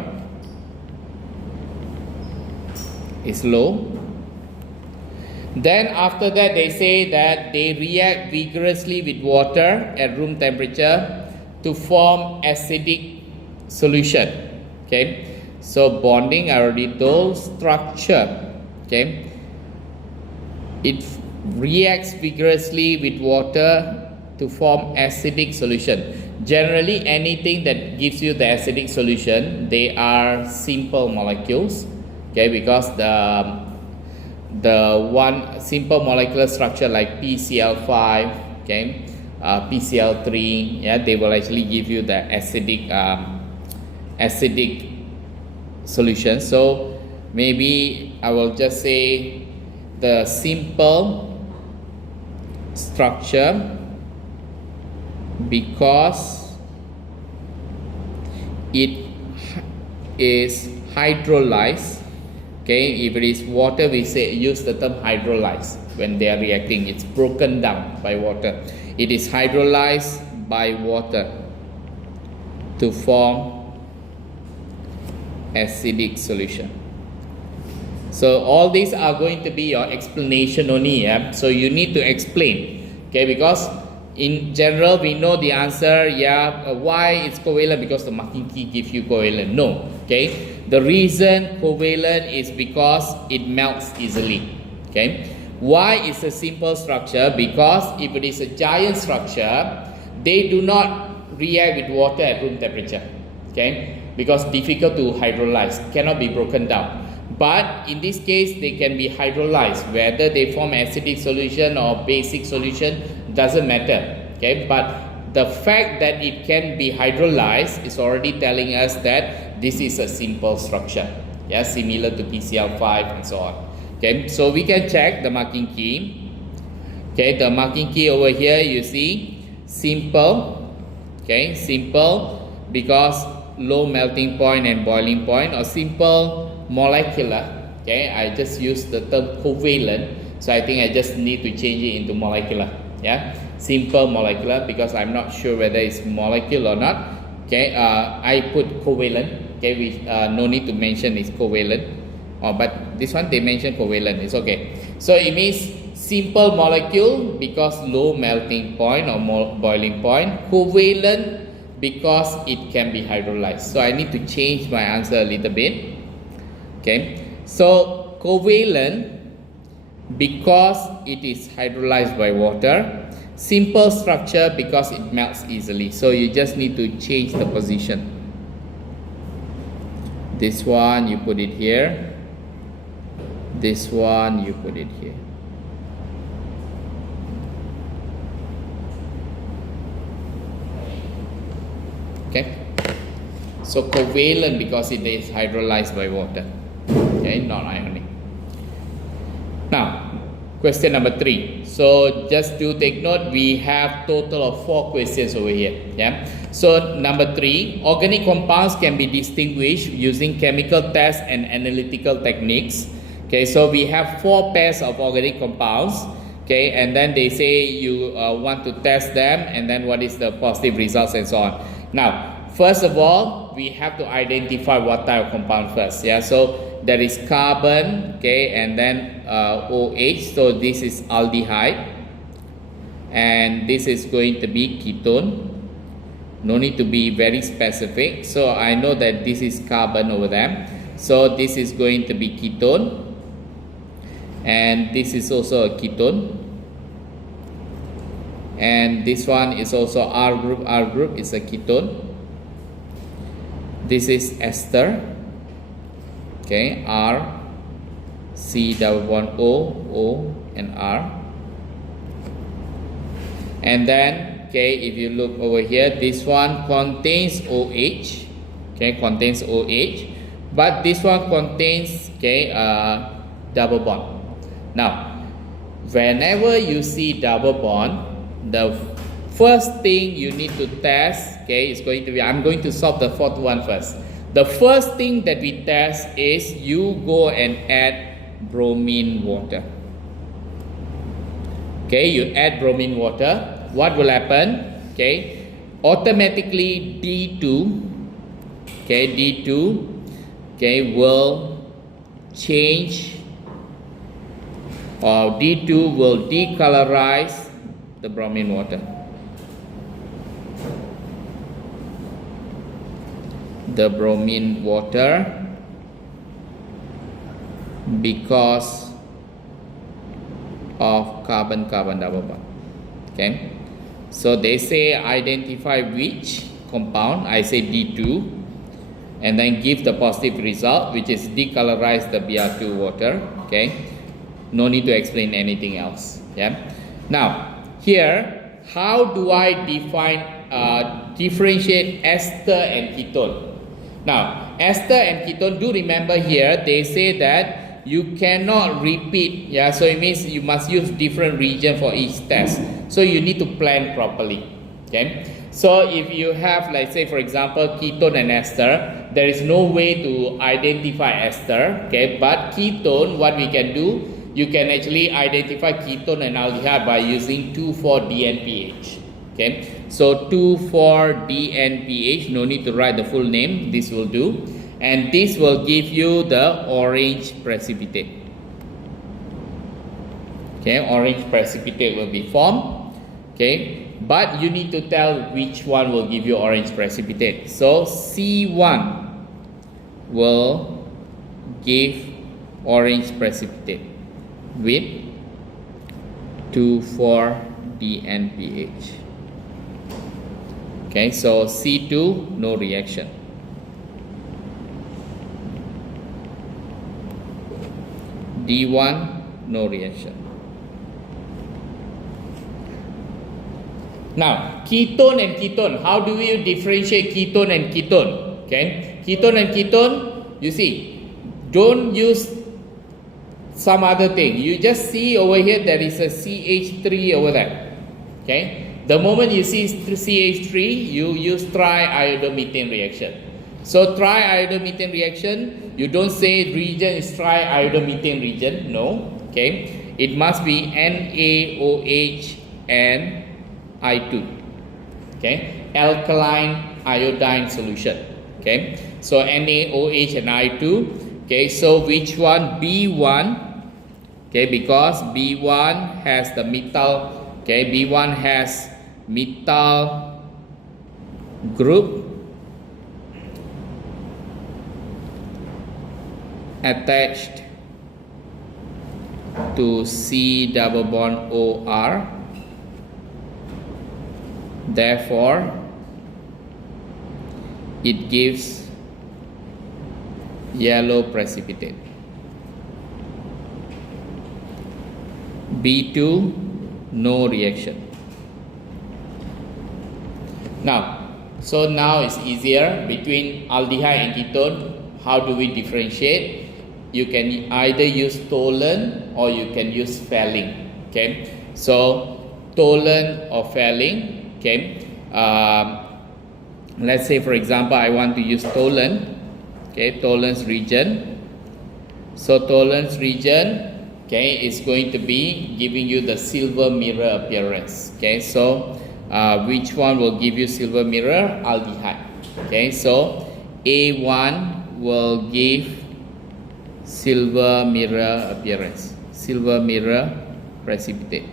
Then after that, they say that they react vigorously with water at room temperature to form acidic solution. Okay, so bonding I already told. Structure, okay, it reacts vigorously with water to form acidic solution. Generally, anything that gives you the acidic solution, they are simple molecules, okay, because the one simple molecular structure like PCl5, okay, PCl3, yeah, they will actually give you the acidic solution. So maybe I will just say the simple structure because it is hydrolyzed. Okay, if it is water, we say use the term hydrolyzed when they are reacting. It's broken down by water. It is hydrolyzed by water to form acidic solution. So all these are going to be your explanation only. Yeah? So you need to explain. Okay, because in general we know the answer. Yeah, why it's covalent? Because the marking key gives you covalent. No. Okay. The reason covalent is because it melts easily. Okay. Why is a simple structure? Because if it is a giant structure, they do not react with water at room temperature. Okay. Because difficult to hydrolyze, cannot be broken down. But in this case, they can be hydrolyzed. Whether they form acidic solution or basic solution doesn't matter. Okay. But the fact that it can be hydrolyzed is already telling us that this is a simple structure, yeah, similar to PCl5 and so on. Okay, so we can check the marking key. Okay, the marking key over here, you see, simple. Okay, simple because low melting point and boiling point, or simple molecular. Okay, I just use the term covalent, so I think I just need to change it into molecular. Yeah, simple molecular because I'm not sure whether it's molecule or not. Okay, I put covalent. Okay, we no need to mention it's covalent. But this one they mention covalent. It's okay. So it means simple molecule because low melting point or boiling point. Covalent because it can be hydrolyzed. So I need to change my answer a little bit. Okay, so covalent because it is hydrolyzed by water. Simple structure because it melts easily. So you just need to change the position. This one you put it here. This one you put it here. Okay. So covalent because it is hydrolyzed by water. Okay, not ionic. Now, Question number 3. So just to take note, we have total of 4 questions over here. Yeah. So number 3, organic compounds can be distinguished using chemical tests and analytical techniques. Okay, so we have 4 pairs of organic compounds. Okay, and then they say you want to test them, and then what is the positive results and so on. Now, first of all, we have to identify what type of compound first. Yeah, so there is carbon, okay, and then OH. So this is aldehyde, and this is going to be ketone. No need to be very specific. So I know that this is carbon over there. So this is going to be ketone, and this is also a ketone. And this one is also R group. R group is a ketone. This is ester. Okay, R, C double bond O, O and R. And then, okay, if you look over here, this one contains OH. Okay, contains OH, but this one contains, okay, double bond. Now, whenever you see double bond, the first thing you need to test, okay, is going to be, I'm going to solve the 4th one first. The first thing that we test is you go and add bromine water. Okay, you add bromine water. What will happen? Okay, automatically D2, okay, D2, okay, will change, or D2 will decolorize the bromine water. The bromine water, because of carbon-carbon double bond. Okay, so they say identify which compound. I say D2, and then give the positive result, which is decolorize the Br2 water. Okay, no need to explain anything else. Yeah. Now here, how do I define differentiate ester and ketone? Now, ester and ketone, do remember here, they say that you cannot repeat. Yeah, so it means you must use different region for each test. So you need to plan properly. Okay. So if you have, like say for example, ketone and ester, there is no way to identify ester. Okay, but ketone, what we can do, you can actually identify ketone and aldehyde by using 2,4-DNPH. Okay, so 2,4-DNPH, no need to write the full name, this will do, and this will give you the orange precipitate. Okay, orange precipitate will be formed. Okay, but you need to tell which one will give you orange precipitate. So C1 will give orange precipitate with 2,4-DNPH. Okay, so C2, no reaction. D1, no reaction. Now, ketone and ketone, how do you differentiate ketone and ketone? Okay, ketone and ketone, you see, don't use some other thing. You just see over here there is a CH3 over there. Okay, the moment you see CH3, you use triiodomethane reaction. So triiodomethane reaction, you don't say region is triiodomethane region. No. Okay, it must be NaOH and I2. Okay, alkaline iodine solution. Okay, so NaOH and I2. Okay, so which one? B1. Okay, because B1 has the metal. Okay, B1 has methyl group attached to C double bond OR. Therefore, it gives yellow precipitate. B2, no reaction. Now, so now it's easier between aldehyde and ketone. How do we differentiate? you can either use tolling or you can use fouling. Okay, so tolling or fouling. Okay, let's say for example I want to use tolling. Okay, tolerance region. So tolerance region, okay, is going to be giving you the silver mirror appearance. Okay, so which one will give you silver mirror? Aldehyde. Okay, so A1 will give silver mirror appearance, silver mirror precipitate.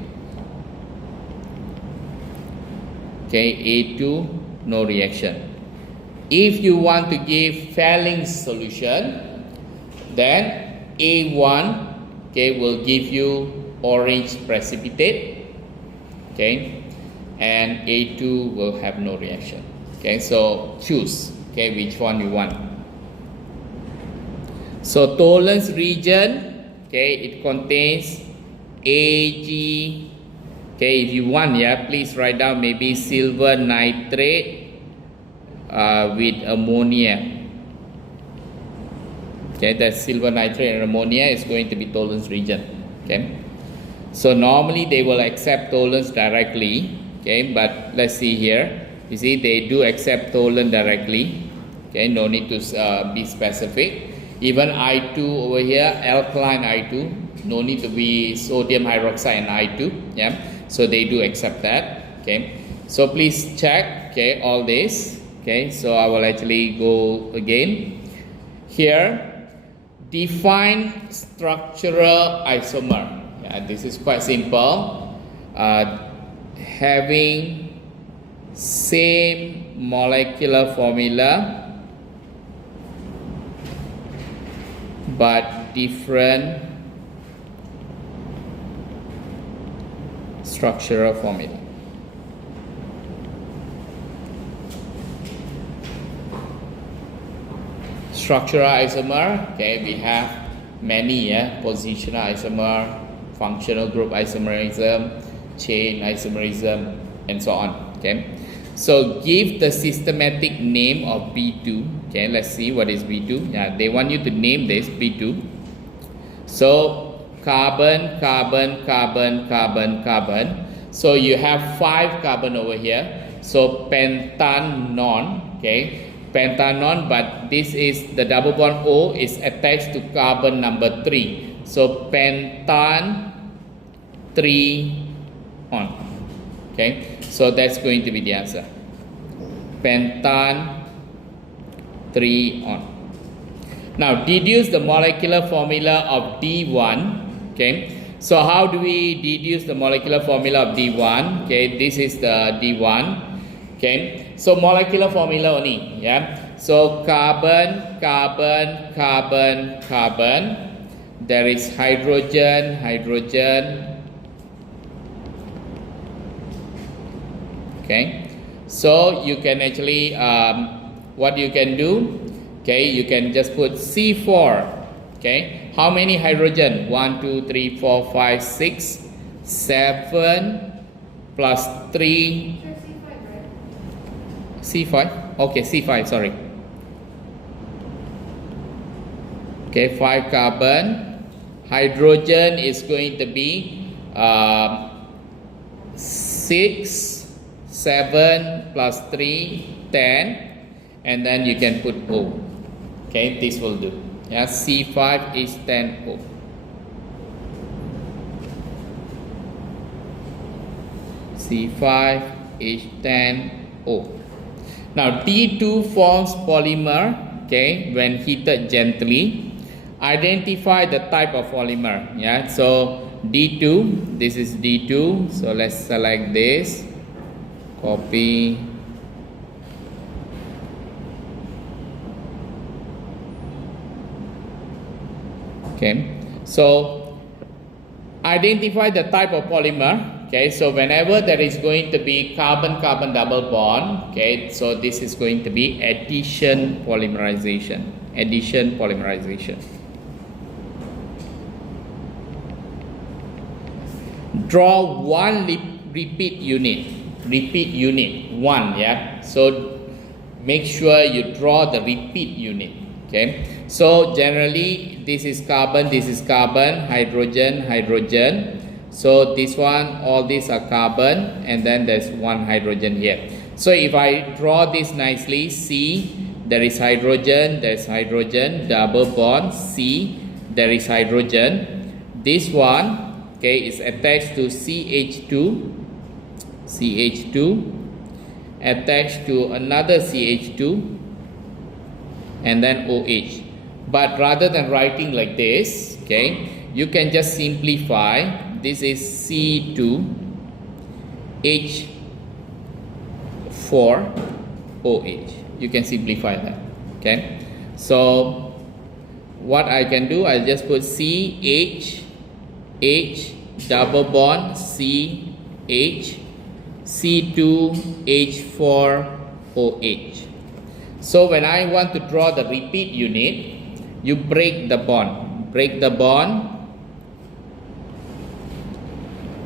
Okay, A2 no reaction. If you want to give fouling solution, then A1, okay, will give you orange precipitate, okay, and A2 will have no reaction. Okay, so choose, okay, which one you want. So tolerance region, okay, it contains Ag. Okay, if you want, yeah, please write down maybe silver nitrate with ammonia. Okay, that silver nitrate and ammonia is going to be tolerance region. Okay, so normally they will accept tolerance directly. Okay, but let's see here. You see, they do accept tolerance directly. Okay, no need to be specific. Even I2 over here, alkaline I2, no need to be sodium hydroxide and I2. Yeah, so they do accept that. Okay, so please check. Okay, all this. Okay, so I will actually go again. Here, define structural isomer. Yeah, this is quite simple. Having same molecular formula but different structural formula. Structural isomer, okay, we have many, yeah, positional isomer, functional group isomerism, chain isomerism, and so on. Okay, so give the systematic name of B2. Okay, let's see what is B2. Yeah, they want you to name this B2. So carbon, carbon, carbon, carbon, carbon. So you have 5 carbon over here. So pentanon. Okay, pentanon, but this is the double bond O is attached to carbon number 3. So pentan 3 on. Okay, so that's going to be the answer. Pentan 3 on. Now deduce the molecular formula of D1. Okay, so how do we deduce the molecular formula of D1? Okay, this is the D1. Okay, so molecular formula only. Yeah, so carbon, carbon, carbon, carbon. There is hydrogen, hydrogen. Okay, so you can actually what you can do, okay, you can just put C4. Okay, how many hydrogen? 1 2 3 4 5 6 7 plus 3. C5, okay, C5, sorry. Okay, 5 carbon. Hydrogen is going to be 6, 7 plus 3, 10, and then you can put O. Okay, this will do. Yeah, C5 is 10O. C5 is 10O. Now D2 forms polymer, okay, when heated gently. Identify the type of polymer. Yeah, so D2, this is D2, so let's select this, copy, okay, so identify the type of polymer. Okay, so whenever there is going to be carbon-carbon double bond, okay, so this is going to be addition polymerization. Addition polymerization. Draw one repeat unit. Repeat unit 1. Yeah. So make sure you draw the repeat unit. Okay, so generally this is carbon, hydrogen, hydrogen. So this one, all these are carbon, and then there's one hydrogen here. So if I draw this nicely, C, there is hydrogen, double bond, C, there is hydrogen. This one, okay, is attached to CH2, attached to another CH2, and then OH. But rather than writing like this, okay, you can just simplify. This is C2H4OH. You can simplify that. Okay, so what I can do, I'll just put CH, H, double bond, CH, C2H4OH. So when I want to draw the repeat unit, you break the bond.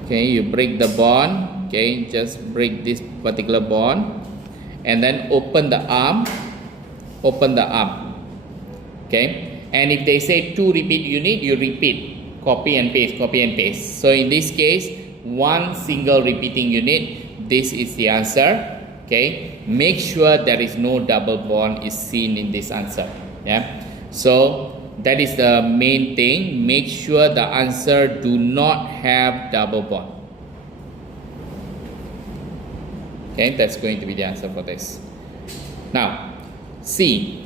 Okay, you break the bond. Okay, just break this particular bond, and then open the arm. Okay, and if they say 2 repeat unit, you repeat, copy and paste. So in this case, 1 single repeating unit. This is the answer. Okay, make sure there is no double bond is seen in this answer. Yeah, so that is the main thing. Make sure the answer do not have double bond. Okay, that's going to be the answer for this. Now, C.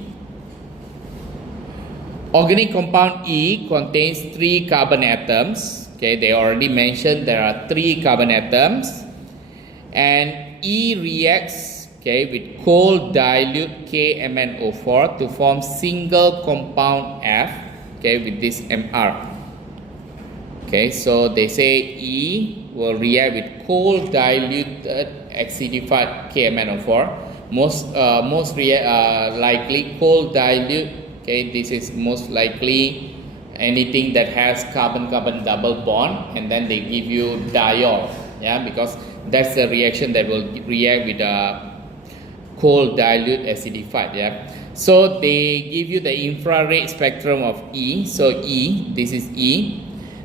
Organic compound E contains 3 carbon atoms. Okay, they already mentioned there are 3 carbon atoms, and E reacts, okay, with cold dilute KMnO4 to form single compound F, okay, with this Mr. Okay, so they say E will react with cold diluted acidified KMnO4. Most likely cold dilute. Okay, this is most likely anything that has carbon-carbon double bond, and then they give you diol. Yeah, because that's the reaction that will react with cold dilute acidified. Yeah, so they give you the infrared spectrum of E. So E, this is E.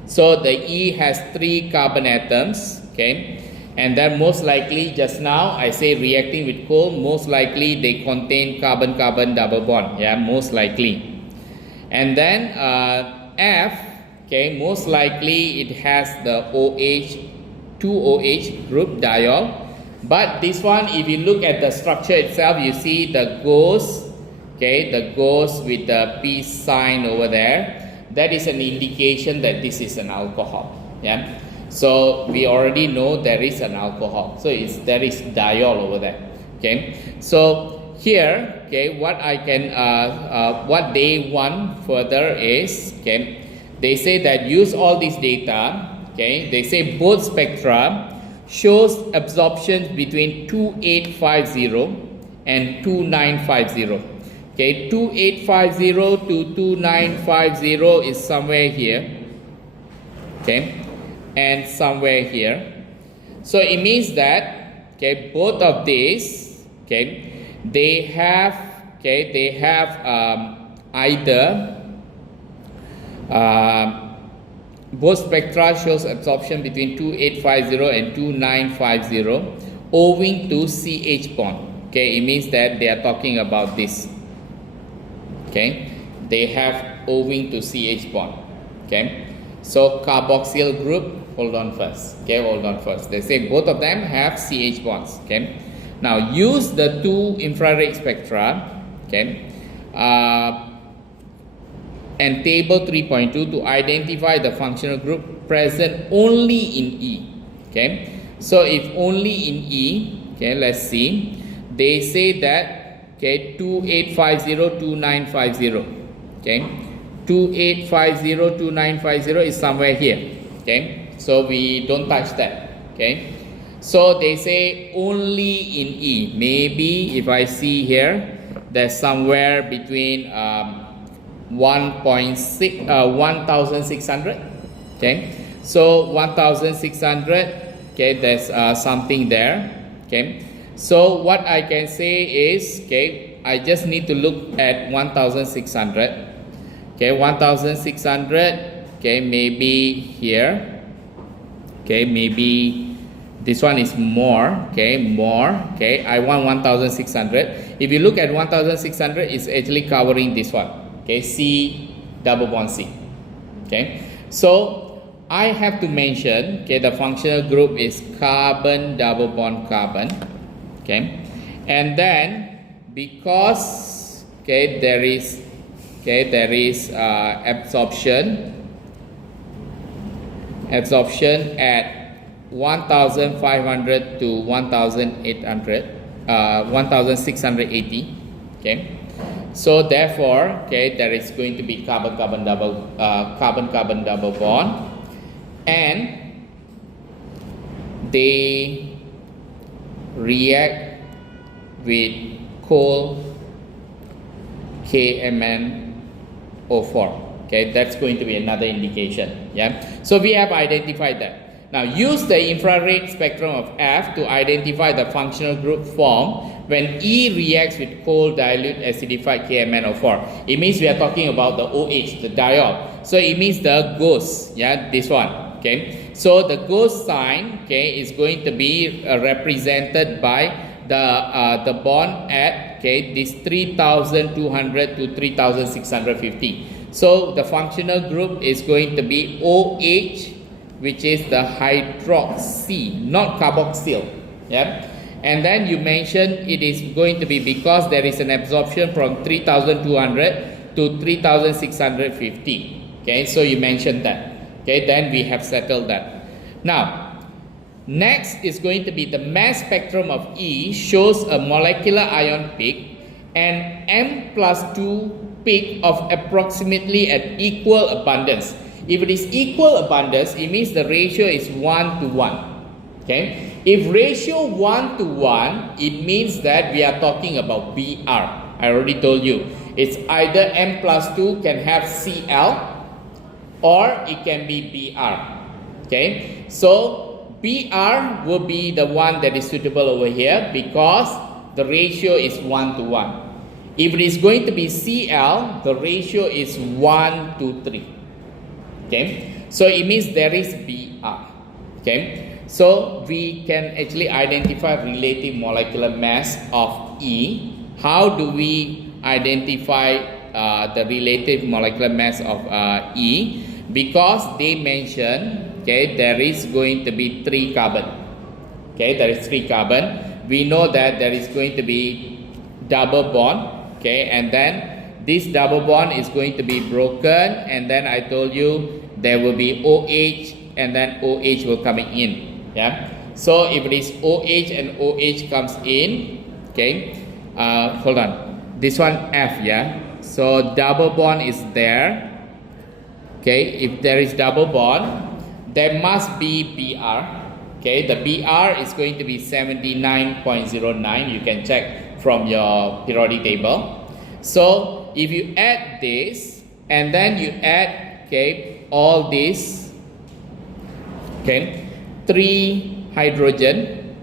So the E has 3 carbon atoms. Okay, and then most likely, just now I say reacting with cold, most likely they contain carbon-carbon double bond. Yeah, most likely. And then F, okay, most likely it has the OH, 2OH group diol. But this one, if you look at the structure itself, you see the ghost, okay, the ghost with the peace sign over there. That is an indication that this is an alcohol. Yeah, so we already know there is an alcohol. So there is diol over there. Okay, so here, okay, what I can what they want further is, okay, they say that use all this data. Okay, they say both spectra shows absorption between 2850 and 2950. Okay, 2850 to 2950 is somewhere here. Okay, and somewhere here. So it means that, okay, both of these, okay, they have either both spectra shows absorption between 2850 and 2950 owing to CH bond. Okay, it means that they are talking about this. Okay, they have owing to CH bond. Okay, so carboxyl group, hold on first. Okay, hold on first. They say both of them have CH bonds. Okay, now use the 2 infrared spectra. Okay, and table 3.2 to identify the functional group present only in E. Okay, so if only in E, okay, let's see. They say that, okay, 2850 2950. Okay, 2850 2950 is somewhere here. Okay, so we don't touch that. Okay, so they say only in E. Maybe if I see here, there's somewhere between 1600. Okay, so 1600. Okay, there's something there. Okay, so what I can say is, okay, I just need to look at 1600. Okay, 1600, okay, maybe here, okay, maybe this one is more, okay, okay, I want 1600. If you look at 1600, it's actually covering this one, okay, C double bond C, okay. So I have to mention, okay, the functional group is carbon double bond carbon, okay, and then because, okay, there is absorption at 1500 to 1800, 1680, okay. So therefore, okay, there is going to be carbon-carbon double bond, and they react with coal KMnO4. Okay, that's going to be another indication. Yeah. So we have identified that. Now use the infrared spectrum of F to identify the functional group formed when E reacts with coal dilute acidified KMnO4. It means we are talking about the OH, the diol. So it means the ghost. Yeah, this one. Okay. So the ghost sign, okay, is going to be represented by the bond at, okay, this 3200 to 3650. So the functional group is going to be OH, which is the hydroxy, not carboxyl. Yeah. And then you mentioned it is going to be because there is an absorption from 3200 to 3650. Okay, so you mentioned that. Okay, then we have settled that. Now, next is going to be the mass spectrum of E shows a molecular ion peak and M+2 peak of approximately at equal abundance. If it is equal abundance, it means the ratio is 1 to 1. Okay? If ratio 1 to 1, it means that we are talking about Br. I already told you. It's either M+2 can have Cl or it can be Br. Okay? So Br will be the one that is suitable over here because the ratio is 1 to 1. If it is going to be Cl, the ratio is 1 to 3. Okay, so it means there is Br. Okay, so we can actually identify relative molecular mass of E. How do we identify the relative molecular mass of E? Because they mention, okay, there is going to be 3 carbon. Okay, there is 3 carbon. We know that there is going to be double bond. Okay, and then this double bond is going to be broken, and then I told you there will be OH, and then OH will coming in. Yeah. So if it is OH and OH comes in, okay. Hold on. This one F. Yeah. So double bond is there. Okay. If there is double bond, there must be Br. Okay. The Br is going to be 79.09. You can check from your periodic table. So if you add this and then you add, okay, all this, okay, 3 hydrogen,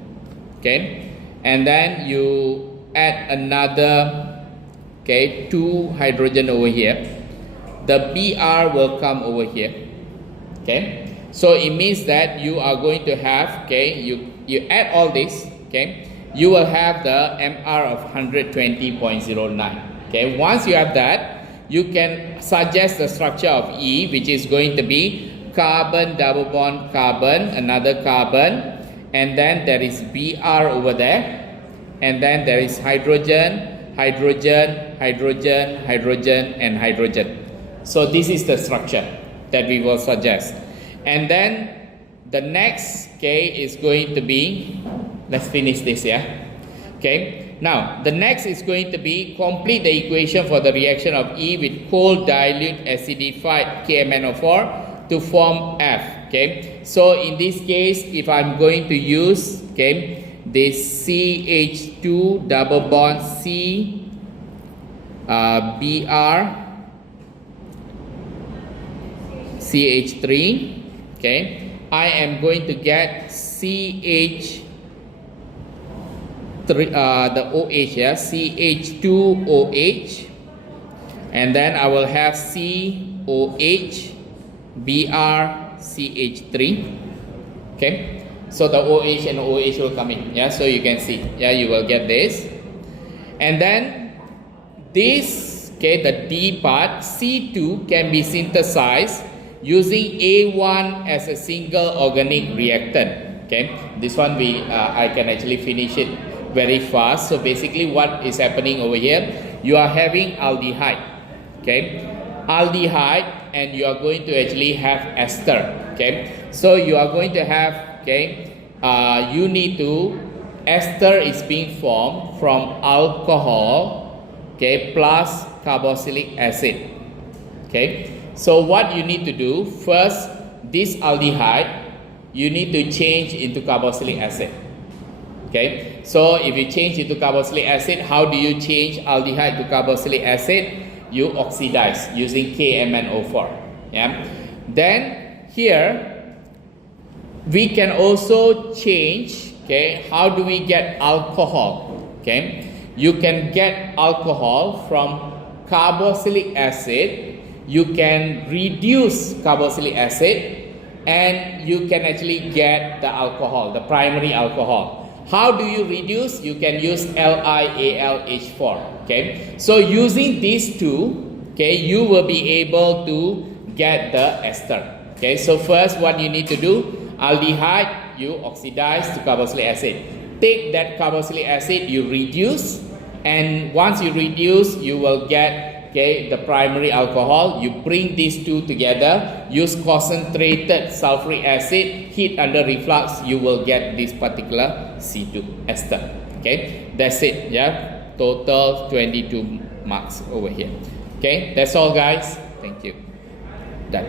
okay, and then you add another, okay, 2 hydrogen over here, the Br will come over here. Okay, so it means that you are going to have, okay, you add all this, okay, you will have the Mr of 120.09. Okay, once you have that, you can suggest the structure of E, which is going to be carbon double bond carbon, another carbon, and then there is Br over there, and then there is hydrogen, hydrogen, hydrogen, hydrogen, and hydrogen. So this is the structure that we will suggest. And then the next, okay, is going to be, let's finish this, yeah. Okay. Now, the next is going to be complete the equation for the reaction of E with coal dilute acidified KMnO4 to form F. Okay, so in this case, if I'm going to use, okay, this CH2 double bond C Br CH3, okay, I am going to get CH the OH, yeah, CH2OH, and then I will have COH, BrCH3. Okay, so the OH and OH will come in. Yeah, so you can see. Yeah, you will get this, and then this, okay, the D part, C2 can be synthesized using A1 as a single organic reactant. Okay, this one I can actually finish it very fast. So basically what is happening over here, you are having aldehyde, okay, aldehyde, and you are going to actually have ester. Okay, so you are going to have, okay, you need to, ester is being formed from alcohol, okay, plus carboxylic acid. Okay, so what you need to do first, this aldehyde you need to change into carboxylic acid. Okay, so if you change into carboxylic acid, how do you change aldehyde to carboxylic acid? You oxidize using KMnO4. Yeah, then here we can also change. Okay, how do we get alcohol? Okay, you can get alcohol from carboxylic acid. You can reduce carboxylic acid, and you can actually get the alcohol, the primary alcohol. How do you reduce? You can use LiAlH4. Okay, so using these two, okay, you will be able to get the ester. Okay, so first what you need to do, aldehyde, you oxidize to carboxylic acid. Take that carboxylic acid, you reduce, and once you reduce, you will get, okay, the primary alcohol. You bring these two together, use concentrated sulfuric acid, heat under reflux, you will get this particular C2 ester. Okay, that's it. Yeah, total 22 marks over here. Okay, that's all guys. Thank you. Done.